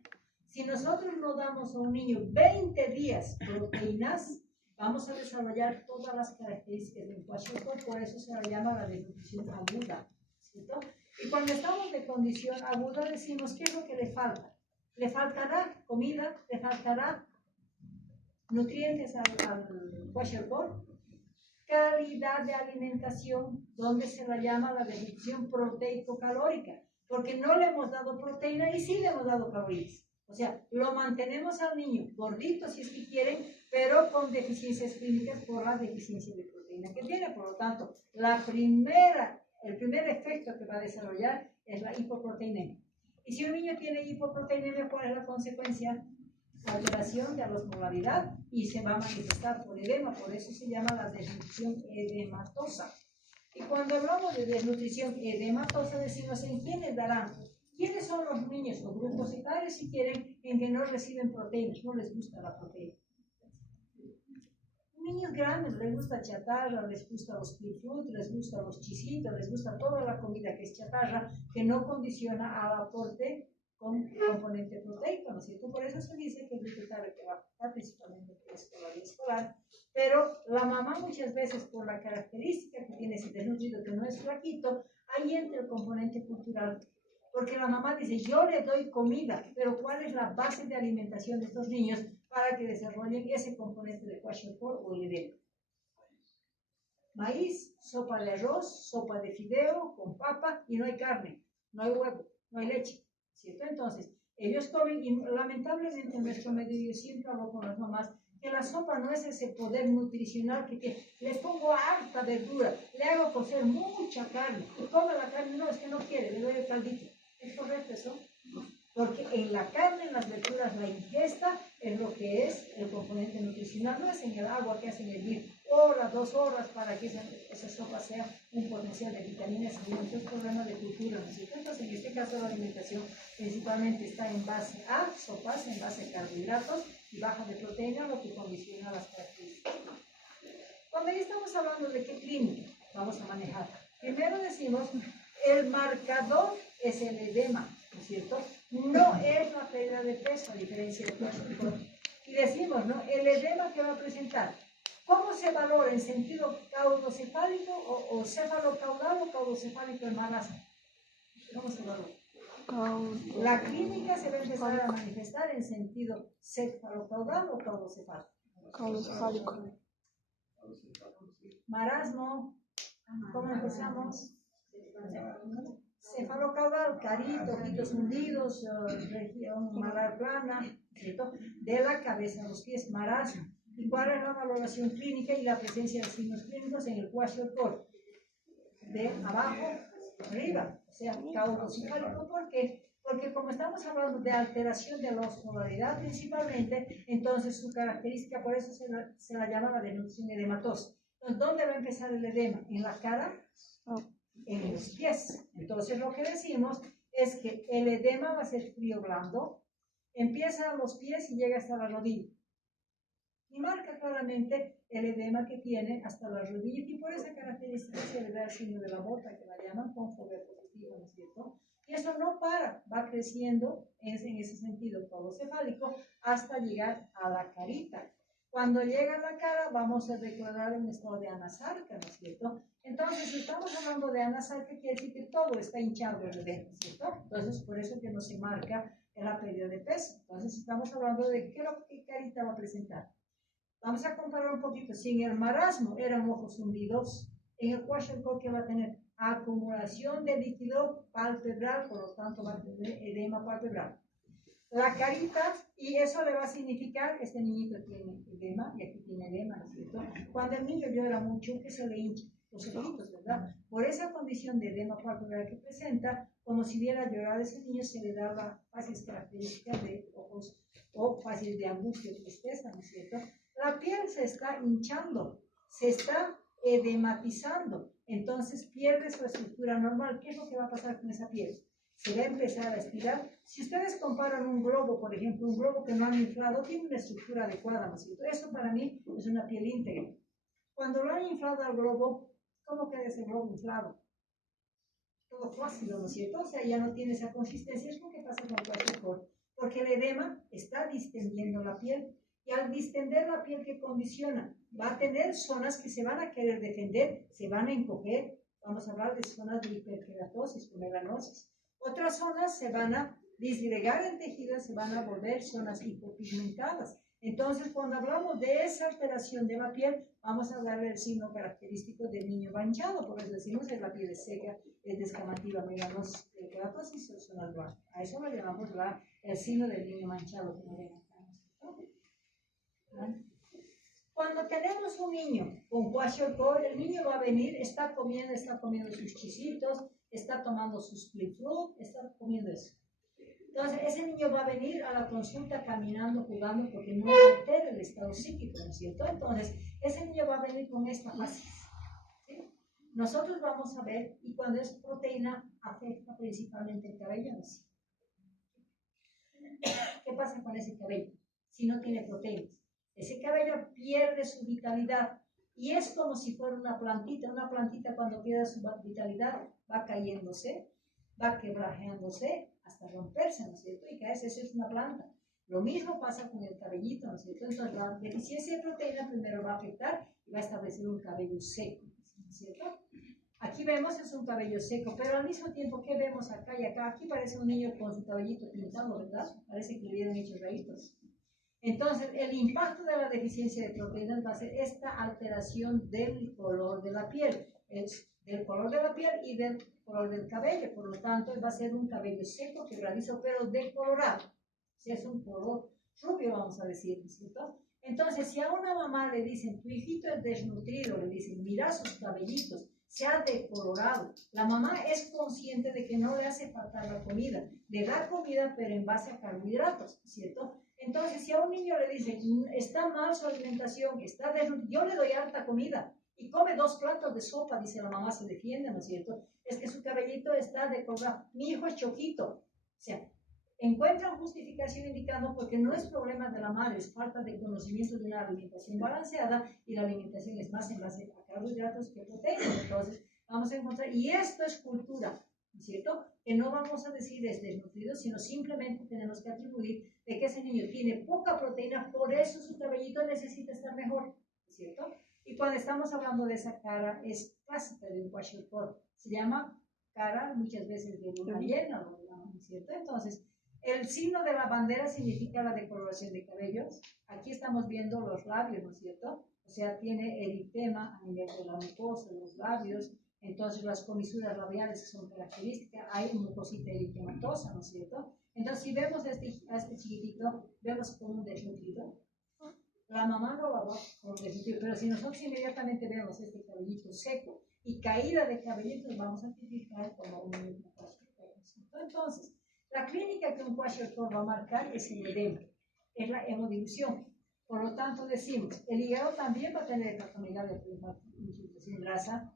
Si nosotros no damos a un niño 20 días proteínas, vamos a desarrollar todas las características del kwashiorkor, por eso se la llama la desnutrición aguda, ¿cierto? Y cuando estamos de condición aguda decimos, ¿qué es lo que le falta? Le faltará comida, le faltará nutrientes al kwashiorkor, calidad de alimentación, donde se la llama la desnutrición proteico-calórica, porque no le hemos dado proteína y sí le hemos dado calorías. O sea, lo mantenemos al niño gordito si es que quieren, pero con deficiencias clínicas por la deficiencia de proteína que tiene. Por lo tanto, el primer efecto que va a desarrollar es la hipoproteinemia. Y si un niño tiene hipoproteinemia, ¿cuál es la consecuencia? Alteración de la osmolaridad y se va a manifestar por edema, por eso se llama la desnutrición edematosa. Y cuando hablamos de desnutrición edematosa decimos en quiénes darán. ¿Quiénes son los niños o grupos etarios si quieren en que no reciben proteínas, no les gusta la proteína? Niños grandes les gusta chatarra, les gusta los fruit, les gusta los chisitos, les gusta toda la comida que es chatarra, que no condiciona al aporte con componente proteico, ¿no es cierto? Por eso se dice que el vegetable que va a aportar principalmente preescolar y escolar, pero la mamá muchas veces por la característica que tiene ese desnutrido que no es flaquito, ahí entra el componente cultural, porque la mamá dice, yo le doy comida, pero ¿cuál es la base de alimentación de estos niños para que desarrollen ese componente de kwashiorkor o edema? Maíz, sopa de arroz, sopa de fideo con papa y no hay carne, no hay huevo, no hay leche. ¿Cierto? Entonces, ellos comen, y lamentablemente en nuestro medio, yo siempre hablo con las mamás, que la sopa no es ese poder nutricional que tiene. Les pongo harta verdura, le hago cocer mucha carne, y come la carne, no, es que no quiere, le doy el caldito. ¿Es correcto eso? Porque en la carne, en las verduras, la ingesta es lo que es el componente nutricional, no es en el agua que hacen hervir 2 horas para que esa sopa sea un potencial de vitaminas y muchos problemas de cultura, ¿no es cierto? Entonces, en este caso, la alimentación principalmente está en base a sopas, en base a carbohidratos y baja de proteína, lo que condiciona las características. Cuando ya estamos hablando de qué clínica vamos a manejar, primero decimos, el marcador es el edema, ¿no es cierto? No es la pérdida de peso, a diferencia de kwashiorkor. Y decimos, ¿no? El edema que va a presentar, ¿cómo se valora en sentido caudocefálico o cefalocaudal o caudocefálico el marasmo? ¿Cómo se evalúa? La clínica se va a empezar a manifestar en sentido cefalocaudal o caudocefálico. Caudocefálico. Marasmo, ¿cómo empezamos? Cefalocaudal, carito, ojitos hundidos, región malar plana, ¿cierto? De la cabeza a los pies, marasmo. ¿Y cuál es la valoración clínica y la presencia de signos clínicos en el kwashiorkor? De abajo arriba, o sea, caudocefálico. ¿Por qué? Porque como estamos hablando de alteración de la osmolaridad principalmente, entonces su característica, por eso se la llama la desnutrición edematosa. Entonces, ¿dónde va a empezar el edema? ¿En la cara? En los pies. Entonces, lo que decimos es que el edema va a ser frío blando, empieza a los pies y llega hasta la rodilla. Y marca claramente el edema que tiene hasta la rodilla, y por esa característica se le da el signo de la bota, que la llaman con fobia positiva, ¿no es cierto? Y eso no para, va creciendo en ese sentido caudocefálico hasta llegar a la carita. Cuando llega a la cara, vamos a declarar un estado de anasarca, ¿no es cierto? Entonces, si estamos hablando de anasarca, quiere decir que todo está hinchado el bebé, ¿no es cierto? Entonces, por eso que no se marca en la pérdida de peso. Entonces, estamos hablando de qué carita va a presentar. Vamos a comparar un poquito. Si en el marasmo eran ojos hundidos, en el kwashiorkor, ¿qué va a tener? Acumulación de líquido palpebral, por lo tanto va a tener edema palpebral. La carita, y eso le va a significar, este niñito tiene edema, y aquí tiene edema, ¿no es cierto? Cuando el niño llora mucho, que se le hinchan los ojitos, ¿verdad? Por esa condición de edema palpebral que presenta, como si viera llorar ese niño, se le daba fases características de ojos o fases de angustia, de tristeza, ¿no es cierto? La piel se está hinchando, se está edematizando, entonces pierde su estructura normal. ¿Qué es lo que va a pasar con esa piel? Se va a empezar a estirar. Si ustedes comparan un globo, por ejemplo, un globo que no han inflado, tiene una estructura adecuada, ¿no es cierto? Eso para mí es una piel íntegra. Cuando lo han inflado al globo, ¿cómo queda ese globo inflado? Todo flácido, ¿no es cierto? O sea, ya no tiene esa consistencia. Es lo que pasa con el kwashiorkor, porque el edema está distendiendo la piel. Y al distender la piel, ¿qué condiciona? Va a tener zonas que se van a querer defender, se van a encoger. Vamos a hablar de zonas de hiperkeratosis, melanosis. Otras zonas se van a disgregar en tejidos, se van a volver zonas hipopigmentadas. Entonces, cuando hablamos de esa alteración de la piel, vamos a hablar del signo característico del niño manchado. Por eso decimos que la piel es seca, es descamativa, melanosis, keratosis o zonas blancas. A eso lo llamamos el signo del niño manchado, como ven acá. Cuando tenemos un niño con kwashiorkor, el niño va a venir, está comiendo sus chisitos, está tomando sus flip-flop, está comiendo eso. Entonces, ese niño va a venir a la consulta caminando, jugando, porque no altera el estado psíquico, ¿no es cierto? Entonces, ese niño va a venir con esta fases. ¿Sí? Nosotros vamos a ver, y cuando es proteína, afecta principalmente el cabello, ¿no? ¿Qué pasa con ese cabello si no tiene proteínas? Ese cabello pierde su vitalidad y es como si fuera una plantita. Una plantita cuando pierde su vitalidad va cayéndose, va quebrajeándose hasta romperse, ¿no es cierto? Y caerse, eso es una planta. Lo mismo pasa con el cabellito, ¿no es cierto? Entonces la deficiencia de proteína primero va a afectar y va a establecer un cabello seco, ¿no es cierto? Aquí vemos es un cabello seco, pero al mismo tiempo, ¿qué vemos acá y acá? Aquí parece un niño con su cabellito pintado, ¿verdad? Parece que le hubieran hecho rayitos. Entonces, el impacto de la deficiencia de proteínas va a ser esta alteración del color de la piel, del color de la piel y del color del cabello. Por lo tanto, va a ser un cabello seco, quebradizo, pero decolorado. Si es un color rubio, vamos a decir, ¿cierto? Entonces, si a una mamá le dicen, tu hijito es desnutrido, le dicen, mira sus cabellitos, se ha decolorado. La mamá es consciente de que no le hace falta la comida, le da comida, pero en base a carbohidratos, ¿cierto? Entonces, si a un niño le dicen, está mal su alimentación, está desnutrido, yo le doy harta comida y come 2 platos de sopa, dice la mamá, se defiende, ¿no es cierto? Es que su cabellito está decolorado. Mi hijo es choquito. O sea, encuentran justificación indicando porque no es problema de la madre, es falta de conocimiento de una alimentación balanceada y la alimentación es más en base a carbohidratos que proteínas. Entonces, vamos a encontrar, y esto es cultura, ¿no es cierto? Que no vamos a decir es desnutrido, sino simplemente tenemos que atribuir de que ese niño tiene poca proteína, por eso su cabellito necesita estar mejor, ¿no es cierto? Y cuando estamos hablando de esa cara, es clásica de un kwashiorkor, se llama cara muchas veces de luna llena, ¿no es cierto? Entonces, el signo de la bandera significa la decoloración de cabellos. Aquí estamos viendo los labios, ¿no es cierto? O sea, tiene eritema a nivel de la mucosa, los labios. Entonces, las comisuras labiales que son características, hay mucosita eritematosa, ¿no es cierto? Entonces, si vemos a este chiquitito, vemos como un desnutrido. La mamá no lo va como desnutrido, pero si nosotros inmediatamente vemos este cabellito seco y caída de cabellitos, vamos a tipificar como un kwashiorkor. Entonces, la clínica que un kwashiorkor va a marcar es el edema, es la hemodilución. Por lo tanto, decimos, el hígado también va a tener hepatomegalia por infiltración grasa.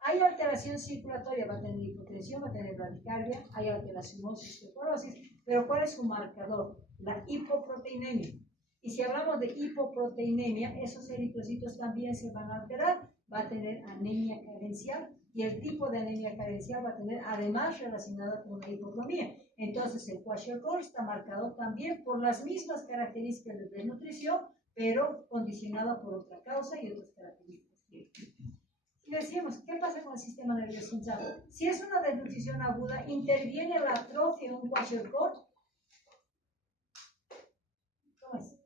Hay alteración circulatoria, va a tener hipotensión, va a tener bradicardia, hay alteración osteoporosis, pero ¿cuál es su marcador? La hipoproteinemia. Y si hablamos de hipoproteinemia, esos eritrocitos también se van a alterar, va a tener anemia carencial, y el tipo de anemia carencial va a tener además relacionada con la hipocromía. Entonces el kwashiorkor está marcado también por las mismas características de desnutrición, pero condicionado por otra causa y otras características. Y decimos, ¿qué pasa con el sistema nervioso central? Si es una desnutrición aguda, ¿interviene la atrofia en un kwashiorkor? ¿Cómo es?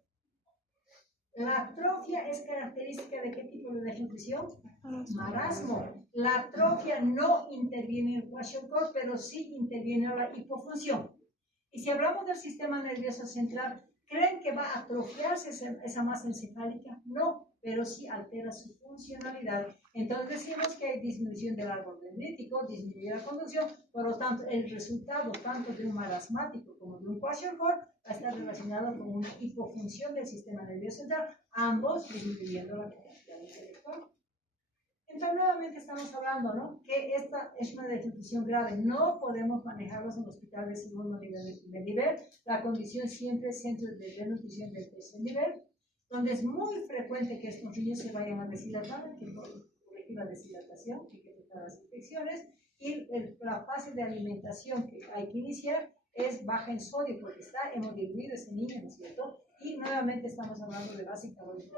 La atrofia es característica de qué tipo de desnutrición? Marasmo. La atrofia no interviene en el kwashiorkor, pero sí interviene en la hipofunción. Y si hablamos del sistema nervioso central, ¿creen que va a atrofiarse esa masa encefálica? No, pero sí altera su funcionalidad. Entonces decimos que hay disminución del árbol dendrítico, disminuye la conducción, por lo tanto el resultado tanto de un marasmático como de un kwashiorkor va a estar relacionado con una hipofunción del sistema nervioso central, ambos disminuyendo la capacidad intelectual. Entonces nuevamente estamos hablando, ¿no?, que esta es una desnutrición grave, no podemos manejarlos en el hospital de segundo nivel de primer nivel, la condición siempre es centro de desnutrición del tercer nivel, donde es muy frecuente que estos niños se vayan a deshidratar, que corregir la deshidratación, que hay que tratar las infecciones, y la fase de alimentación que hay que iniciar es baja en sodio, porque está hemodiluido ese niño, ¿no es cierto? Y nuevamente estamos hablando de base calórica.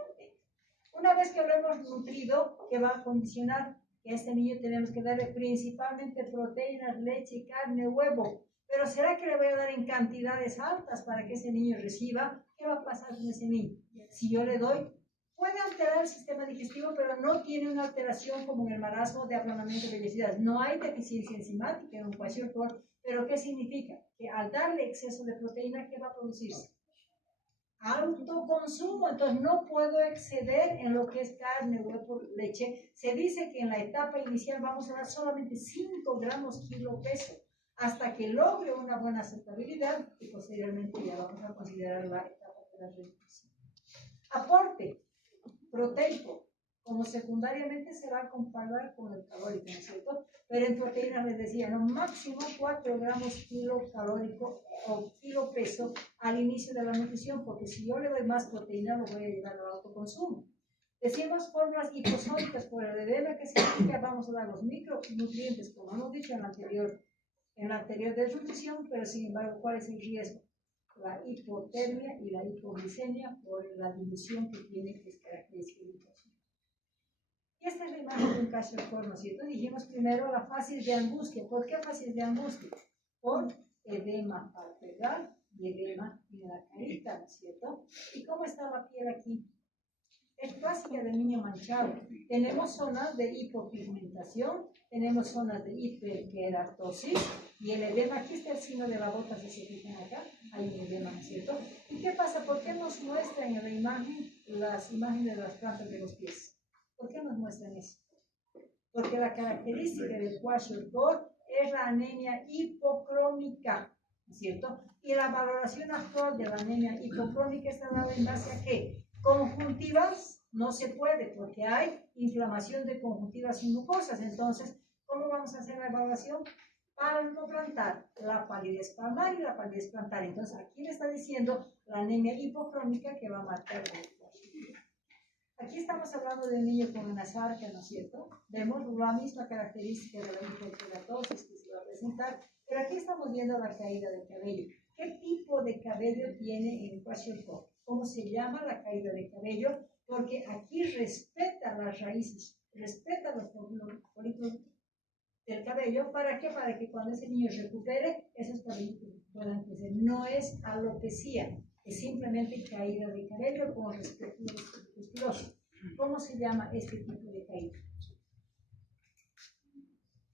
Una vez que lo hemos nutrido, que va a condicionar que a este niño tenemos que darle principalmente proteínas, leche, carne, huevo. Pero ¿será que le voy a dar en cantidades altas para que ese niño reciba? ¿Qué va a pasar con ese niño? Si yo le doy, puede alterar el sistema digestivo, pero no tiene una alteración como en el marasmo de aplanamiento de velocidad. No hay deficiencia enzimática en un kwashiorkor, pero ¿qué significa? Que al darle exceso de proteína, ¿qué va a producirse? Alto consumo, entonces no puedo exceder en lo que es carne, huevo, leche. Se dice que en la etapa inicial vamos a dar solamente 5 gramos kilo peso, hasta que logre una buena aceptabilidad y posteriormente ya vamos a considerar la etapa de la reducción. Aporte proteico, como secundariamente se va a comparar con el calórico, ¿no es cierto? Pero en proteínas les decía, no, máximo 4 gramos kilo calórico o kilo peso al inicio de la nutrición, porque si yo le doy más proteína lo voy a llevar al autoconsumo. Decimos fórmulas hiposónicas por el edema, que significa vamos a dar los micronutrientes, como hemos dicho en la anterior desnutrición, pero sin embargo, ¿cuál es el riesgo? La hipotermia y la hipoglicemia por la dilución que tiene que es característica de la. Y esta es la imagen de un kwashiorkor, ¿no es cierto? Dijimos primero la fase de angustia. ¿Por qué fase de angustia? Por edema palpebral y edema en la carita, ¿no es cierto? ¿Y cómo está la piel aquí? Es clásica del niño manchado. Tenemos zonas de hipopigmentación, tenemos zonas de hiperkeratosis, y el edema, aquí está el signo de la bota, si se fijan acá, hay un edema, ¿no es cierto? ¿Y qué pasa? ¿Por qué nos muestran en la imagen las imágenes de las plantas de los pies? ¿Por qué nos muestran eso? Porque la característica del kwashiorkor es la anemia hipocrómica, ¿no es cierto? Y la valoración actual de la anemia hipocrómica está dada en base a ¿qué? Conjuntivas no se puede, porque hay inflamación de conjuntivas y mucosas. Entonces, ¿cómo vamos a hacer la evaluación? Palmoplantar, la palidez palmar y la palidez plantar. Entonces, aquí le está diciendo la anemia hipocrómica que va a marcar el kwashiorkor. Aquí estamos hablando de un niño con anasarca, ¿no es cierto? Vemos la misma característica de la hiperkeratosis que se va a presentar, pero aquí estamos viendo la caída del cabello. ¿Qué tipo de cabello tiene en el kwashiorkor? ¿Cómo se llama la caída de cabello? Porque aquí respeta las raíces, respeta los folículos del cabello. ¿Para qué? Para que cuando ese niño recupere, esos cabellos puedan crecer. No es alopecia, es simplemente caída de cabello con respecto al esclerosis. ¿Cómo se llama este tipo de caída?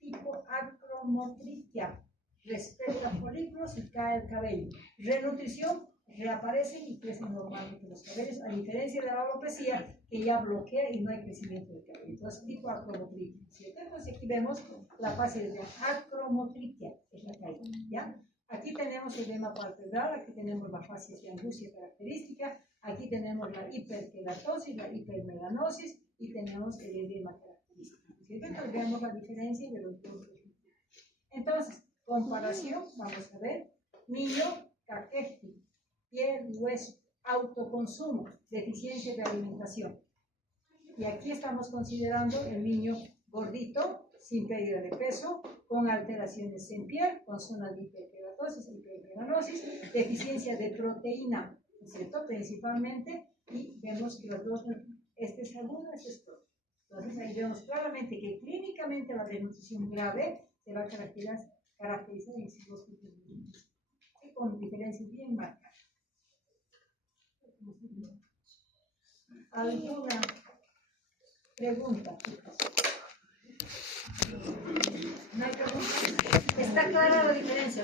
Tipo acromotriquia. Respecta folículos y cae el cabello. Renutrición, reaparecen y crecen normalmente los cabellos, a diferencia de la alopecia, que ya bloquea y no hay crecimiento del cabello. Entonces, tipo acromotriquia, ¿cierto? Entonces, aquí vemos la fase de acromotriquia, es la caída, ¿ya? Aquí tenemos el edema palpebral, aquí tenemos la fase de angustia característica, aquí tenemos la hiperkeratosis, la hipermelanosis y tenemos el edema característico, ¿cierto? Entonces, vemos la diferencia de los dos. Entonces, comparación, vamos a ver, niño caquético, piel, hueso, autoconsumo, deficiencia de alimentación. Y aquí estamos considerando el niño gordito, sin pérdida de peso, con alteraciones en piel, con zonas de hiperkeratosis, hipermelanosis, deficiencia de proteína, ¿no es cierto? Principalmente, y vemos que los dos, este es agudo, este es crónico. Entonces ahí vemos claramente que clínicamente la desnutrición grave se va a caracterizar en esos dos tipos de desnutrición, con diferencias bien marcadas. ¿Alguna pregunta? ¿No hay pregunta? ¿Está clara la diferencia?